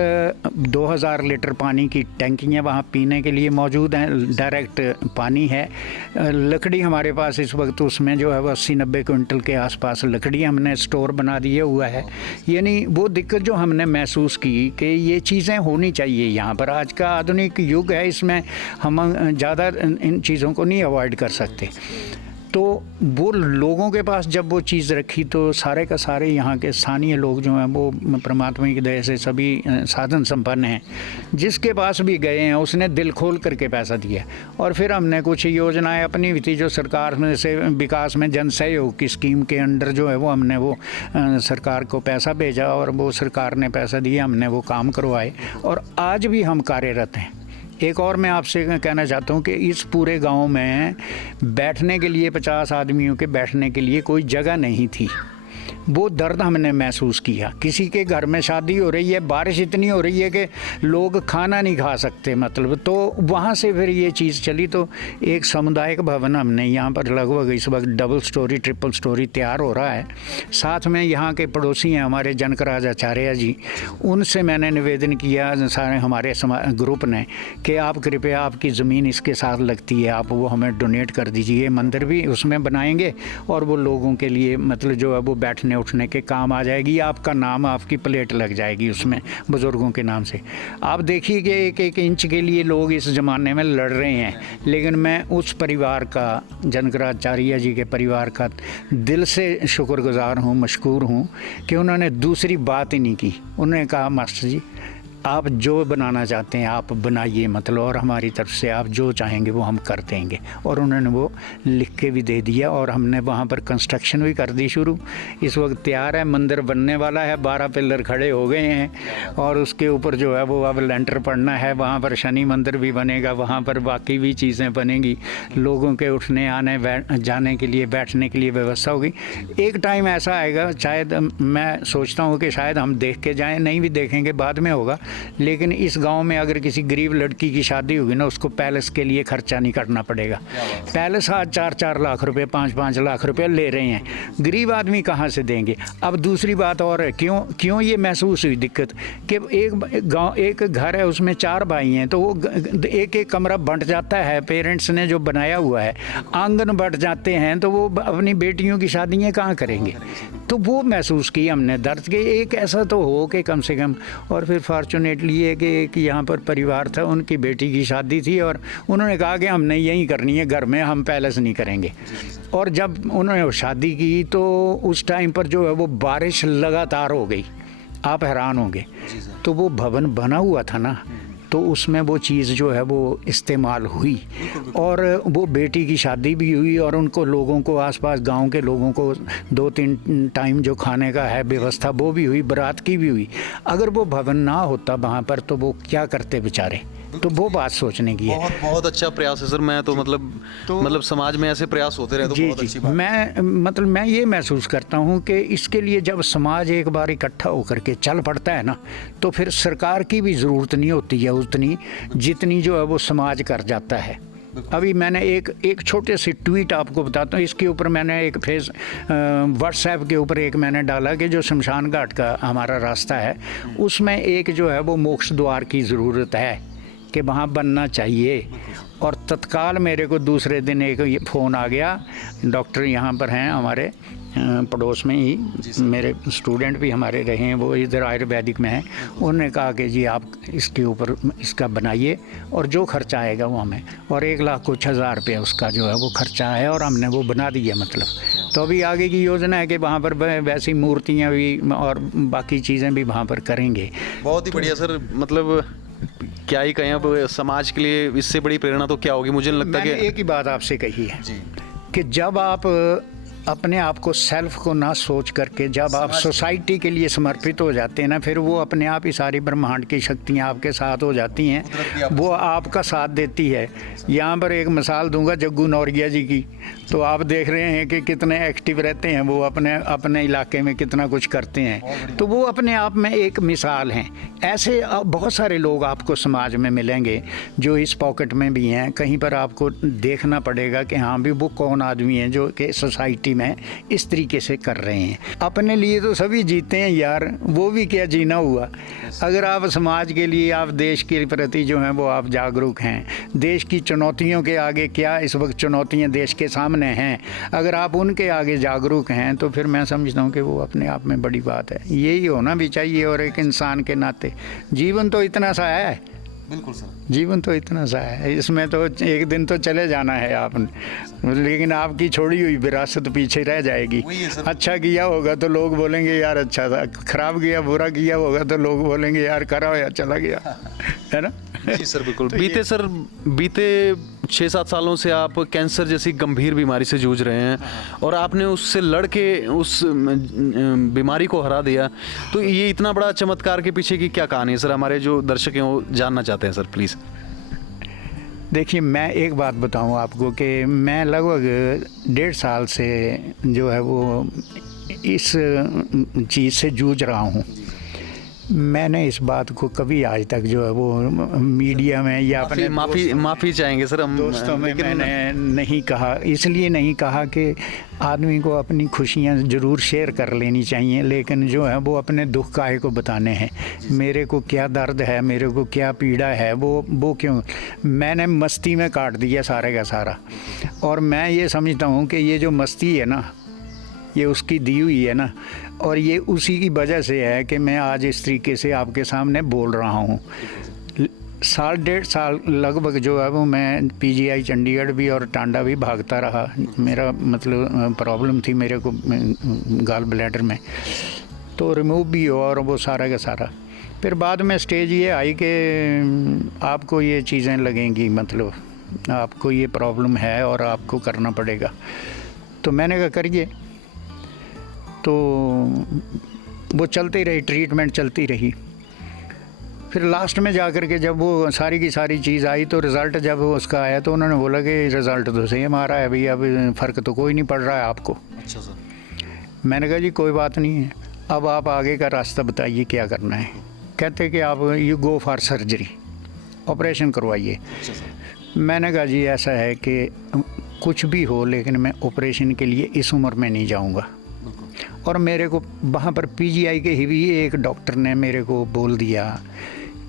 2000 लीटर पानी की टंकियाँ वहाँ पीने के लिए मौजूद हैं, डायरेक्ट पानी है। लकड़ी हमारे पास इस वक्त उसमें जो है वो 80-90 क्विंटल के आसपास लकड़ी हमने स्टोर बना दिया हुआ है। यानी वो दिक्कत जो हमने महसूस की कि ये चीज़ें होनी चाहिए यहाँ पर। आज का आधुनिक युग है, इसमें हम ज़्यादा इन चीज़ों को नहीं अवॉइड कर सकते। तो वो लोगों के पास जब वो चीज़ रखी तो सारे का सारे यहाँ के स्थानीय लोग जो हैं वो परमात्मा की दया से सभी साधन संपन्न हैं। जिसके पास भी गए हैं उसने दिल खोल करके पैसा दिया। और फिर हमने कुछ योजनाएं अपनी भी थी जो सरकार में से विकास में जन सहयोग की स्कीम के अंडर जो है वो हमने वो सरकार को पैसा भेजा और वो सरकार ने पैसा दिया, हमने वो काम करवाए और आज भी हम कार्यरत हैं। एक और मैं आपसे कहना चाहता हूँ कि इस पूरे गांव में बैठने के लिए 50 आदमियों के बैठने के लिए कोई जगह नहीं थी। वो दर्द हमने महसूस किया। किसी के घर में शादी हो रही है, बारिश इतनी हो रही है कि लोग खाना नहीं खा सकते, मतलब तो वहाँ से फिर ये चीज़ चली। तो एक सामुदायिक भवन हमने यहाँ पर लगभग इस वक्त डबल स्टोरी ट्रिपल स्टोरी तैयार हो रहा है। साथ में यहाँ के पड़ोसी हैं हमारे जनकराज आचार्य जी, उनसे मैंने निवेदन किया सारे हमारे ग्रुप ने कि आप कृपया, आपकी ज़मीन इसके साथ लगती है, आप वो हमें डोनेट कर दीजिए। मंदिर भी उसमें बनाएंगे और वो लोगों के लिए मतलब जो है वो बैठने बैठने उठने के काम आ जाएगी, आपका नाम, आपकी प्लेट लग जाएगी उसमें बुज़ुर्गों के नाम से। आप देखिए कि एक एक इंच के लिए लोग इस ज़माने में लड़ रहे हैं, लेकिन मैं उस परिवार का, जनकराचार्य जी के परिवार का दिल से शुक्रगुज़ार हूँ, मशकूर हूँ कि उन्होंने दूसरी बात ही नहीं की। उन्होंने कहा मास्टर जी आप जो बनाना चाहते हैं आप बनाइए, मतलब, और हमारी तरफ से आप जो चाहेंगे वो हम कर देंगे। और उन्होंने वो लिख के भी दे दिया और हमने वहाँ पर कंस्ट्रक्शन भी कर दी शुरू। इस वक्त तैयार है, मंदिर बनने वाला है, 12 पिलर खड़े हो गए हैं और उसके ऊपर जो है वो अब लेंटर पड़ना है। वहाँ पर शनि मंदिर भी बनेगा, वहाँ पर बाकी भी चीज़ें बनेंगी, लोगों के उठने आने जाने के लिए, बैठने के लिए व्यवस्था होगी। एक टाइम ऐसा आएगा, शायद मैं सोचता हूँ कि शायद हम देख के जाएँ, नहीं भी देखेंगे बाद में होगा, लेकिन इस गांव में अगर किसी गरीब लड़की की शादी होगी ना, उसको पैलेस के लिए खर्चा नहीं करना पड़ेगा। पैलेस आज 4-4 लाख रुपए, 5-5 लाख रुपए ले रहे हैं, गरीब आदमी कहाँ से देंगे। अब दूसरी बात और है, क्यों ये महसूस हुई दिक्कत कि एक घर है, उसमें 4 भाई हैं, तो वो एक एक कमरा बंट जाता है, पेरेंट्स ने जो बनाया हुआ है, आंगन बंट जाते हैं, तो वो अपनी बेटियों की शादियाँ कहाँ करेंगे। तो वो महसूस की हमने दर्द के, एक ऐसा तो हो कि कम से कम। और फिर फॉर्चुनेटली ये कि यहाँ पर परिवार था, उनकी बेटी की शादी थी और उन्होंने कहा कि हमने यही करनी है घर में, हम पैलेस नहीं करेंगे। और जब उन्होंने शादी की तो उस टाइम पर जो है वो बारिश लगातार हो गई, आप हैरान होंगे। तो वो भवन बना हुआ था ना, तो उसमें वो चीज़ जो है वो इस्तेमाल हुई और वो बेटी की शादी भी हुई और उनको लोगों को, आसपास गांव के लोगों को 2-3 टाइम जो खाने का है व्यवस्था वो भी हुई, बारात की भी हुई। अगर वो भवन ना होता वहाँ पर तो वो क्या करते बेचारे। तो वो बात सोचने की है। बहुत बहुत अच्छा प्रयास है सर। मैं तो मतलब समाज में ऐसे प्रयास होते रहे तो जी बहुत जी, अच्छी बात। मैं ये महसूस करता हूँ कि इसके लिए जब समाज एक बार इकट्ठा होकर के चल पड़ता है ना, तो फिर सरकार की भी ज़रूरत नहीं होती है उतनी, जितनी जो है वो समाज कर जाता है। अभी मैंने एक छोटे से ट्वीट आपको बताता हूँ, इसके ऊपर मैंने एक व्हाट्सएप के ऊपर एक मैंने डाला कि जो शमशान घाट का हमारा रास्ता है, उसमें एक जो है वो मोक्ष द्वार की ज़रूरत है कि वहाँ बनना चाहिए। और तत्काल मेरे को दूसरे दिन एक फ़ोन आ गया, डॉक्टर यहाँ पर हैं हमारे पड़ोस में ही, मेरे स्टूडेंट भी हमारे रहे हैं, वो इधर आयुर्वेदिक में हैं। उन्होंने कहा कि जी आप इसके ऊपर इसका बनाइए और जो खर्चा आएगा वो हमें, और 1,00,000 रुपये उसका जो है वो खर्चा है और हमने वो बना दिया। मतलब तो अभी आगे की योजना है कि वहाँ पर वैसी मूर्तियाँ भी और बाकी चीज़ें भी वहाँ पर करेंगे। बहुत ही बढ़िया सर। मतलब क्या ही कहें, अब समाज के लिए इससे बड़ी प्रेरणा तो क्या होगी। मुझे नहीं लगता कि एक ही बात आपसे कही है कि जब आप अपने आप को, सेल्फ को ना सोच करके जब आप सोसाइटी के लिए समर्पित हो जाते हैं ना, फिर वो अपने आप ही सारी ब्रह्मांड की शक्तियाँ आपके साथ हो जाती हैं, वो आपका साथ देती है। यहाँ पर एक मिसाल दूंगा जग्गू नौरिया जी की, तो आप देख रहे हैं कि कितने एक्टिव रहते हैं वो, अपने इलाके में कितना कुछ करते हैं। तो वो अपने आप में एक मिसाल हैं। ऐसे बहुत सारे लोग आपको समाज में मिलेंगे जो इस पॉकेट में भी हैं। कहीं पर आपको देखना पड़ेगा कि हाँ भी वो कौन आदमी है जो कि सोसाइटी में इस तरीके से कर रहे हैं। अपने लिए तो सभी जीते हैं यार, वो भी क्या जीना हुआ। अगर आप समाज के लिए, आप देश के प्रति जो हैं वो आप जागरूक हैं, देश की चुनौतियों के आगे, क्या इस वक्त चुनौतियां देश के सामने हैं, अगर आप उनके आगे जागरूक हैं तो फिर मैं समझता हूँ कि वो अपने आप में बड़ी बात है। यही होना भी चाहिए। और एक इंसान के नाते जीवन तो इतना सा है, बिल्कुल सर, जीवन तो इतना सा है, इसमें तो एक दिन तो चले जाना है आपने, लेकिन आपकी छोड़ी हुई विरासत पीछे रह जाएगी। अच्छा किया होगा तो लोग बोलेंगे यार अच्छा था, खराब किया, बुरा किया होगा तो लोग बोलेंगे यार करा या चला गया, है ना। जी सर बिल्कुल। बीते 6-7 सालों से आप कैंसर जैसी गंभीर बीमारी से जूझ रहे हैं और आपने उससे लड़ के उस बीमारी को हरा दिया। तो ये इतना बड़ा चमत्कार के पीछे की क्या कहानी है सर, हमारे जो दर्शक हैं वो जानना चाहते हैं सर, प्लीज़। देखिए, मैं एक बात बताऊं आपको कि मैं लगभग 1.5 साल से जो है वो इस चीज़ से जूझ रहा हूं। मैंने इस बात को कभी आज तक जो है वो मीडिया में या अपने माफ़ी चाहेंगे सर हम दोस्तों में मैंने नहीं कहा। इसलिए नहीं कहा कि आदमी को अपनी खुशियाँ ज़रूर शेयर कर लेनी चाहिए, लेकिन जो है वो अपने दुख काहे को बताने हैं। मेरे को क्या दर्द है, मेरे को क्या पीड़ा है, वो क्यों, मैंने मस्ती में काट दिया सारे का सारा। और मैं ये समझता हूँ कि ये जो मस्ती है ना, ये उसकी दी हुई है ना। और ये उसी की वजह से है कि मैं आज इस तरीके से आपके सामने बोल रहा हूँ। साल 1.5 साल लगभग जो है वो मैं पीजीआई चंडीगढ़ भी और टांडा भी भागता रहा। मेरा मतलब प्रॉब्लम थी मेरे को गॉल ब्लैडर में, तो रिमूव भी हुआ और वो सारा का सारा। फिर बाद में स्टेज ये आई कि आपको ये चीज़ें लगेंगी, मतलब आपको ये प्रॉब्लम है और आपको करना पड़ेगा। तो मैंने कहा करिए। तो वो चलती रही, ट्रीटमेंट चलती रही। फिर लास्ट में जा कर के जब वो सारी की सारी चीज़ आई तो रिज़ल्ट जब उसका आया तो उन्होंने बोला कि रिज़ल्ट तो सेम आ रहा है भैया, अब फ़र्क तो कोई नहीं पड़ रहा है आपको। अच्छा सर। मैंने कहा जी कोई बात नहीं है, अब आप आगे का रास्ता बताइए क्या करना है। कहते कि आप you go for surgery, operation करवाइए। अच्छा सर। मैंने कहा जी ऐसा है कि कुछ भी हो लेकिन मैं ऑपरेशन के लिए इस उम्र में नहीं जाऊंगा। और मेरे को वहाँ पर पीजीआई के ही भी एक डॉक्टर ने मेरे को बोल दिया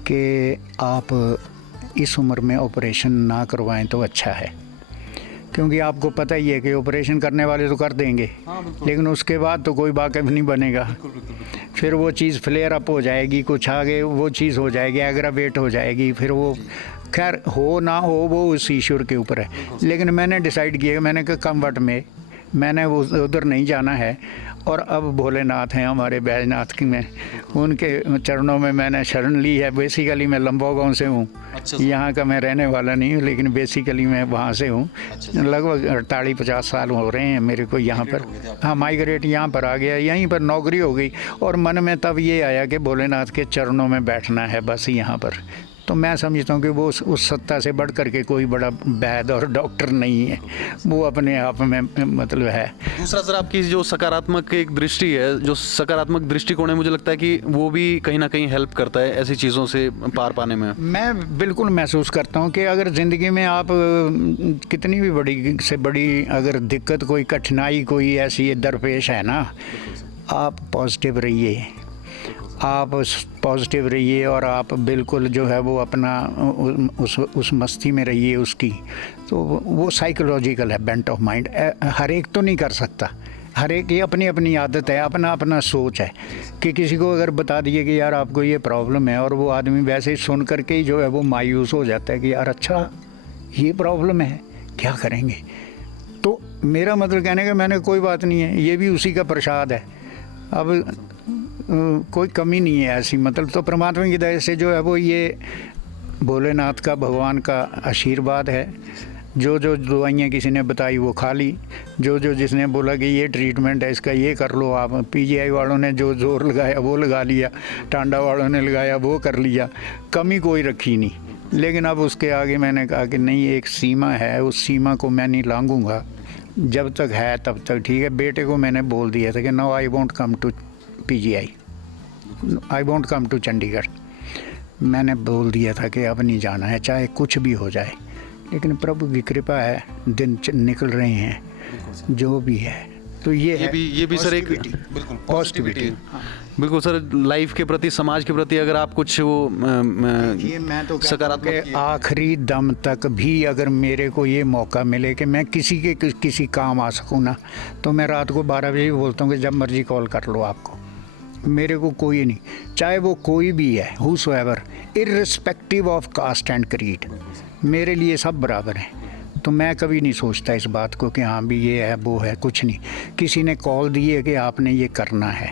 कि आप इस उम्र में ऑपरेशन ना करवाएं तो अच्छा है, क्योंकि आपको पता ही है कि ऑपरेशन करने वाले तो कर देंगे, लेकिन उसके बाद तो कोई वाकिफ नहीं बनेगा। फिर वो चीज़ फ्लेयर अप हो जाएगी, कुछ आगे वो चीज़ हो जाएगी, एग्रावेट हो जाएगी। फिर वो खैर हो ना हो वो उस ईश्वर के ऊपर है। लेकिन मैंने डिसाइड किया, मैंने कहा कम्फर्ट में मैंने उधर नहीं जाना है। और अब भोलेनाथ हैं हमारे बैजनाथ की, में उनके चरणों में मैंने शरण ली है। बेसिकली मैं लंबो गांव से हूँ। अच्छा यहाँ का मैं रहने वाला नहीं हूँ, लेकिन बेसिकली मैं वहाँ से हूँ। लगभग 48-50 साल हो रहे हैं मेरे को यहाँ पर। हाँ, माइग्रेट यहाँ पर आ गया, यहीं पर नौकरी हो गई और मन में तब ये आया कि भोलेनाथ के चरणों में बैठना है बस यहाँ पर। तो मैं समझता हूँ कि वो उस सत्ता से बढ़ कर के कोई बड़ा वैद और डॉक्टर नहीं है, वो अपने आप में मतलब है। दूसरा सर, आपकी जो सकारात्मक एक दृष्टि है, जो सकारात्मक दृष्टिकोण है, मुझे लगता है कि वो भी कहीं ना कहीं हेल्प करता है ऐसी चीज़ों से पार पाने में। मैं बिल्कुल महसूस करता हूँ कि अगर ज़िंदगी में आप कितनी भी बड़ी से बड़ी अगर दिक्कत, कोई कठिनाई, कोई ऐसी दरपेश है ना, आप पॉजिटिव रहिए, आप पॉजिटिव रहिए और आप बिल्कुल जो है वो अपना उस मस्ती में रहिए उसकी। तो वो साइकोलॉजिकल है, बेंट ऑफ माइंड। हर एक तो नहीं कर सकता, हर एक की अपनी अपनी आदत है, अपना अपना सोच है। कि किसी को अगर बता दिए कि यार आपको ये प्रॉब्लम है और वो आदमी वैसे ही सुन करके ही जो है वो मायूस हो जाता है कि यार अच्छा ये प्रॉब्लम है, क्या करेंगे। तो मेरा मतलब कहने का मैंने कोई बात नहीं है, ये भी उसी का प्रसाद है। अब कोई कमी नहीं है ऐसी, मतलब तो परमात्मा की दया से जो है वो ये भोलेनाथ का, भगवान का आशीर्वाद है। जो जो दवाइयाँ किसी ने बताई वो खा ली, जो जो जिसने बोला कि ये ट्रीटमेंट है इसका ये कर लो आप, पीजीआई वालों ने जो जोर लगाया वो लगा लिया, टांडा वालों ने लगाया वो कर लिया, कमी कोई रखी नहीं। लेकिन अब उसके आगे मैंने कहा कि नहीं, एक सीमा है, उस सीमा को मैं नहीं लांघूंगा। जब तक है तब तक ठीक है। बेटे को मैंने बोल दिया था कि no I won't come to PGI, I won't come to Chandigarh. मैंने बोल दिया था कि अब नहीं जाना है, चाहे कुछ भी हो जाए। लेकिन प्रभु की कृपा है, दिन निकल रहे हैं, जो भी है। तो ये भी सर एक बिल्कुल पॉजिटिविटी। बिल्कुल सर, लाइफ के प्रति, समाज के प्रति अगर आप कुछ वो मैं तो सकारात्मक आखिरी दम तक भी अगर मेरे को ये मौका मिले कि मैं किसी काम आ सकूँ ना, तो मैं रात को 12 बजे बोलता हूँ कि जब मर्जी कॉल कर लो आपको, मेरे को कोई नहीं, चाहे वो कोई भी है, whosoever, irrespective of caste and creed, मेरे लिए सब बराबर हैं। तो मैं कभी नहीं सोचता इस बात को कि हाँ भी ये है वो है, कुछ नहीं। किसी ने कॉल दी है कि आपने ये करना है,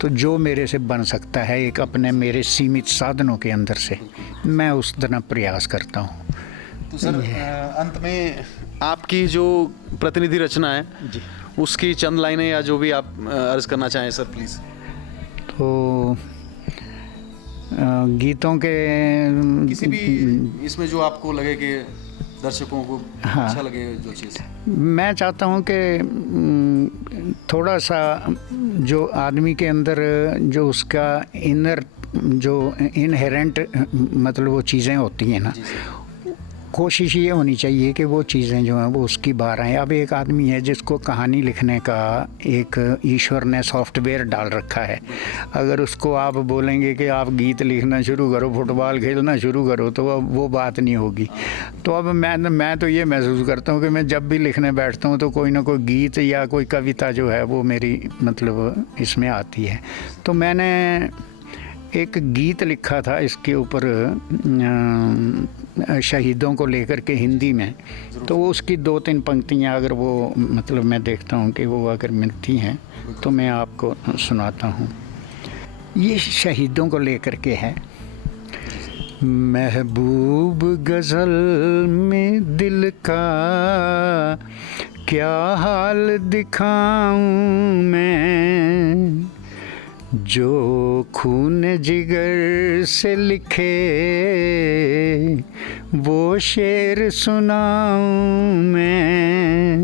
तो जो मेरे से बन सकता है एक अपने मेरे सीमित साधनों के अंदर से मैं उस तरह प्रयास करता हूँ। तो सर अंत में आपकी जो प्रतिनिधि रचना है उसकी चंद लाइनें या जो भी आप अर्ज करना चाहें सर प्लीज़। तो गीतों के किसी भी इसमें जो आपको लगे कि दर्शकों को अच्छा लगे जो चीज़, मैं चाहता हूँ कि थोड़ा सा जो आदमी के अंदर जो उसका इनर जो इनहेरेंट मतलब वो चीज़ें होती हैं ना, कोशिश ये होनी चाहिए कि वो चीज़ें जो हैं वो उसकी बाहर आएँ। अब एक आदमी है जिसको कहानी लिखने का एक ईश्वर ने सॉफ्टवेयर डाल रखा है, अगर उसको आप बोलेंगे कि आप गीत लिखना शुरू करो, फुटबॉल खेलना शुरू करो, तो अब वो बात नहीं होगी। तो अब मैं तो ये महसूस करता हूँ कि मैं जब भी लिखने बैठता हूँ तो कोई ना कोई गीत या कोई कविता जो है वो मेरी मतलब इसमें आती है। तो मैंने एक गीत लिखा था इसके ऊपर शहीदों को लेकर के हिंदी में, तो वो उसकी 2-3 पंक्तियाँ अगर वो मतलब मैं देखता हूँ कि वो अगर मिलती हैं तो मैं आपको सुनाता हूँ। ये शहीदों को लेकर के है। महबूब गज़ल में दिल का क्या हाल दिखाऊं मैं, जो खून जिगर से लिखे वो शेर सुनाऊं मैं।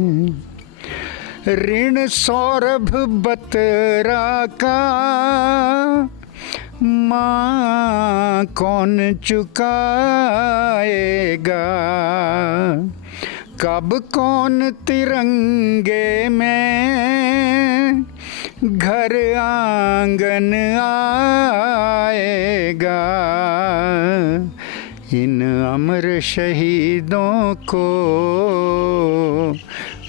ऋण सौरभ बतरा का माँ कौन चुकाएगा, कब कौन तिरंगे में घर आंगन आएगा। इन अमर शहीदों को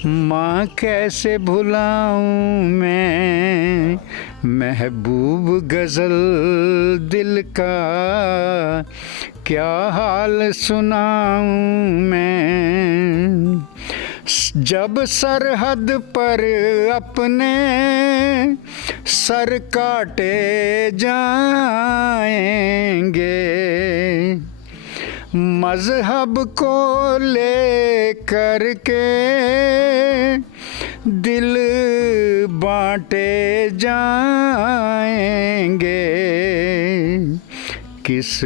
माँ कैसे भुलाऊं मैं। महबूब गज़ल दिल का क्या हाल सुनाऊं मैं। जब सरहद पर अपने सर काटे जाएंगे, मज़हब को लेकर के दिल बांटे जाएंगे, किस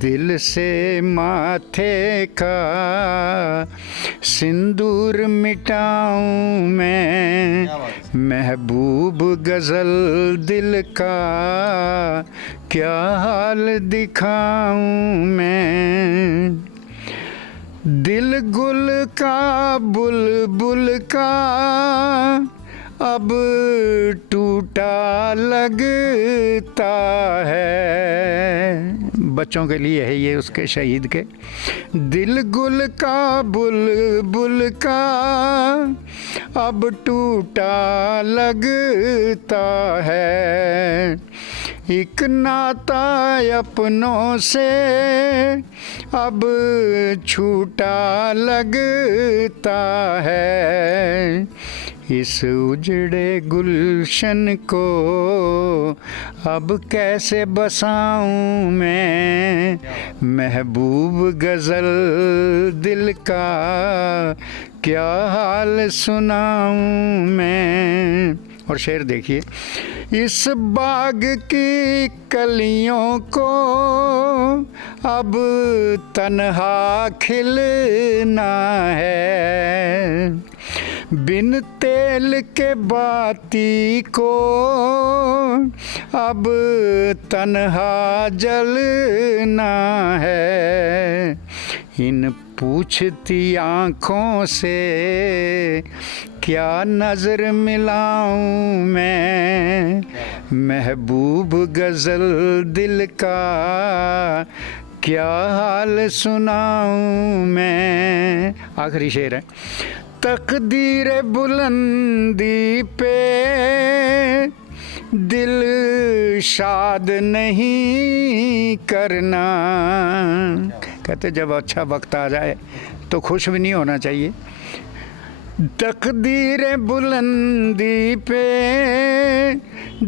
दिल से माथे का सिंदूर मिटाऊं मैं। महबूब गज़ल दिल का क्या हाल दिखाऊं मैं। दिल गुल का बुलबुल का अब टूटा लगता है। बच्चों के लिए है ये, उसके शहीद के। दिल गुल का बुलबुल का अब टूटा लगता है, एक नाता अपनों से अब छूटा लगता है। इस उजड़े गुलशन को अब कैसे बसाऊं मैं। महबूब गज़ल दिल का क्या हाल सुनाऊं मैं। और शेर देखिए, इस बाग की कलियों को अब तन्हा खिलना है, बिन तेल के बाती को अब तन्हा जलना है। इन पूछती आँखों से क्या नज़र मिलाऊं मैं। महबूब गज़ल दिल का क्या हाल सुनाऊं मैं। आखिरी शेर है। तकदीर बुलंदी पे दिल शाद नहीं करना। कहते जब अच्छा वक्त आ जाए तो खुश भी नहीं होना चाहिए। तकदीर बुलंदी पे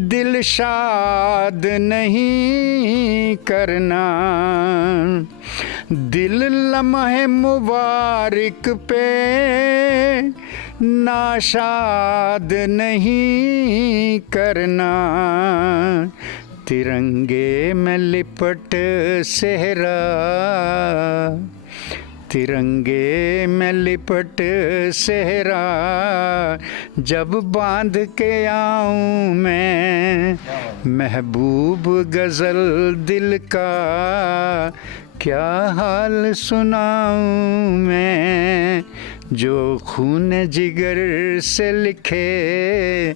दिल शाद नहीं करना, दिल लम्हे मुबारक पे नाशाद नहीं करना। तिरंगे में लिपट सेहरा, तिरंगे में लिपट सेहरा जब बांध के आऊं मैं। महबूब गज़ल दिल का क्या हाल सुनाऊं मैं जो खून जिगर से लिखे,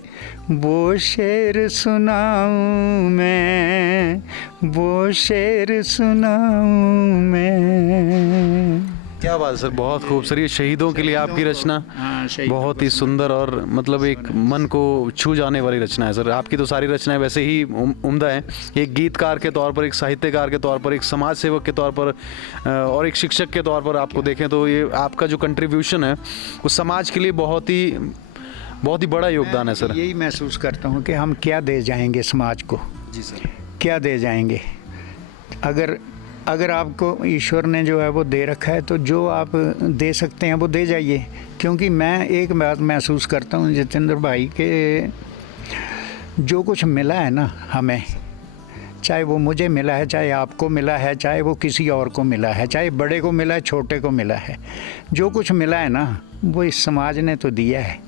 वो शेर सुनाऊं मैं, वो शेर सुनाऊं मैं। क्या बात है सर, बहुत खूबसूरत। शहीदों के लिए आपकी रचना बहुत ही सुंदर और मतलब एक मन को छू जाने वाली रचना है सर। आपकी तो सारी रचनाएं वैसे ही उम्दा हैं। एक गीतकार के तौर पर, एक साहित्यकार के तौर पर, एक समाज सेवक के तौर पर और एक शिक्षक के तौर पर आपको देखें तो ये आपका जो कंट्रीब्यूशन है वो समाज के लिए बहुत ही बड़ा योगदान है सर। यही महसूस करता हूँ कि हम क्या दे जाएंगे समाज को। जी सर। क्या दे जाएंगे। अगर आपको ईश्वर ने जो है वो दे रखा है तो जो आप दे सकते हैं वो दे जाइए। क्योंकि मैं एक बात महसूस करता हूँ जितेंद्र भाई के जो कुछ मिला है ना हमें, चाहे वो मुझे मिला है, चाहे आपको मिला है, चाहे वो किसी और को मिला है, चाहे बड़े को मिला है, छोटे को मिला है, जो कुछ मिला है ना वो इस समाज ने तो दिया है।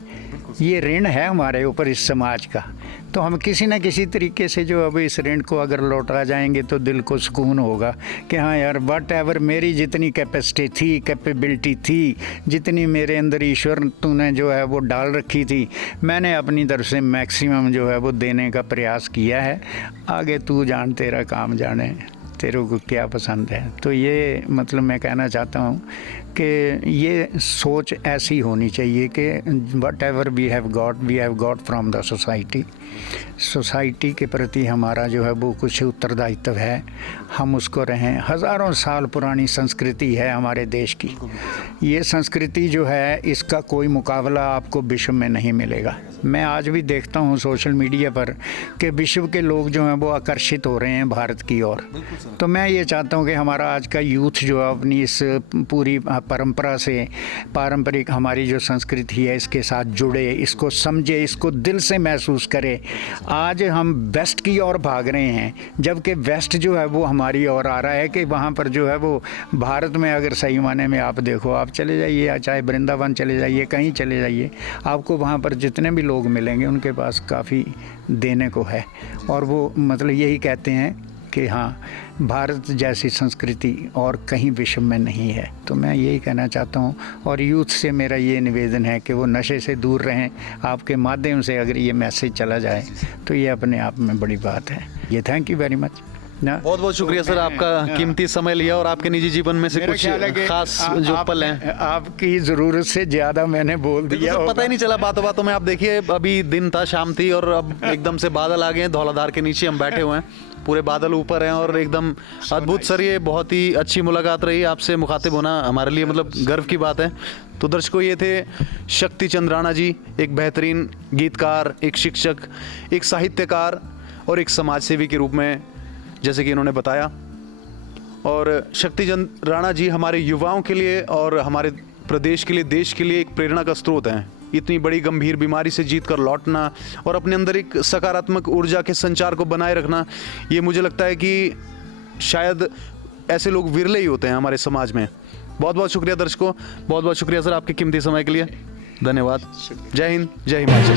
ये ऋण है हमारे ऊपर इस समाज का। तो हम किसी न किसी तरीके से जो अब इस ऋण को अगर लौटा जाएंगे तो दिल को सुकून होगा कि हाँ यार, वट एवर मेरी जितनी कैपेसिटी थी, कैपेबिलिटी थी, जितनी मेरे अंदर ईश्वर तूने जो है वो डाल रखी थी, मैंने अपनी तरफ से मैक्सिमम जो है वो देने का प्रयास किया है। आगे तू जान, तेरा काम जाने, तेरे को क्या पसंद है। तो ये मतलब मैं कहना चाहता हूँ कि ये सोच ऐसी होनी चाहिए कि whatever we have got from the society. Society के प्रति हमारा जो है वो कुछ उत्तरदायित्व है, हम उसको रहें। हज़ारों साल पुरानी संस्कृति है हमारे देश की। ये संस्कृति जो है इसका कोई मुकाबला आपको विश्व में नहीं मिलेगा। मैं आज भी देखता हूँ सोशल मीडिया पर कि विश्व के लोग जो हैं वो आकर्षित हो रहे हैं भारत की ओर। तो मैं ये चाहता हूँ कि हमारा आज का यूथ जो है अपनी इस पूरी परंपरा से, पारंपरिक हमारी जो संस्कृति है इसके साथ जुड़े, इसको समझे, इसको दिल से महसूस करे। आज हम वेस्ट की ओर भाग रहे हैं, जबकि वेस्ट जो है वो हमारी ओर आ रहा है कि वहाँ पर जो है वो भारत में अगर सही माने में आप देखो, आप चले जाइए, चाहे वृंदावन चले जाइए, कहीं चले जाइए, आपको वहाँ पर जितने भी लोग मिलेंगे उनके पास काफ़ी देने को है। और वो मतलब यही कहते हैं कि हाँ, भारत जैसी संस्कृति और कहीं विश्व में नहीं है। तो मैं यही कहना चाहता हूँ और यूथ से मेरा ये निवेदन है कि वो नशे से दूर रहें। आपके माध्यम से अगर ये मैसेज चला जाए तो ये अपने आप में बड़ी बात है। ये थैंक यू वेरी मच। बहुत बहुत शुक्रिया सर, आपका कीमती समय लिया और आपके निजी जीवन में से कुछ खास जो पल हैं। आपकी ज़रूरत से ज़्यादा मैंने बोल दिया, पता ही नहीं चला बातों बातों में। आप देखिए, अभी दिन था, शाम थी और अब एकदम से बादल आ गए हैं। धौलाधार के नीचे हम बैठे हुए हैं, पूरे बादल ऊपर हैं और एकदम अद्भुत सर। ये बहुत ही अच्छी मुलाकात रही। आपसे मुखातिब होना हमारे लिए मतलब गर्व की बात है। तो दर्शकों, ये थे शक्ति चंद राणा जी, एक बेहतरीन गीतकार, एक शिक्षक, एक साहित्यकार और एक समाज सेवी के रूप में, जैसे कि इन्होंने बताया। और शक्ति चंद राणा जी हमारे युवाओं के लिए और हमारे प्रदेश के लिए, देश के लिए एक प्रेरणा का स्रोत हैं। इतनी बड़ी गंभीर बीमारी से जीत कर लौटना और अपने अंदर एक सकारात्मक ऊर्जा के संचार को बनाए रखना, ये मुझे लगता है कि शायद ऐसे लोग विरले ही होते हैं हमारे समाज में। बहुत बहुत शुक्रिया दर्शकों, बहुत बहुत शुक्रिया सर आपके कीमती समय के लिए। धन्यवाद। जय हिंद, जय हिमाचल।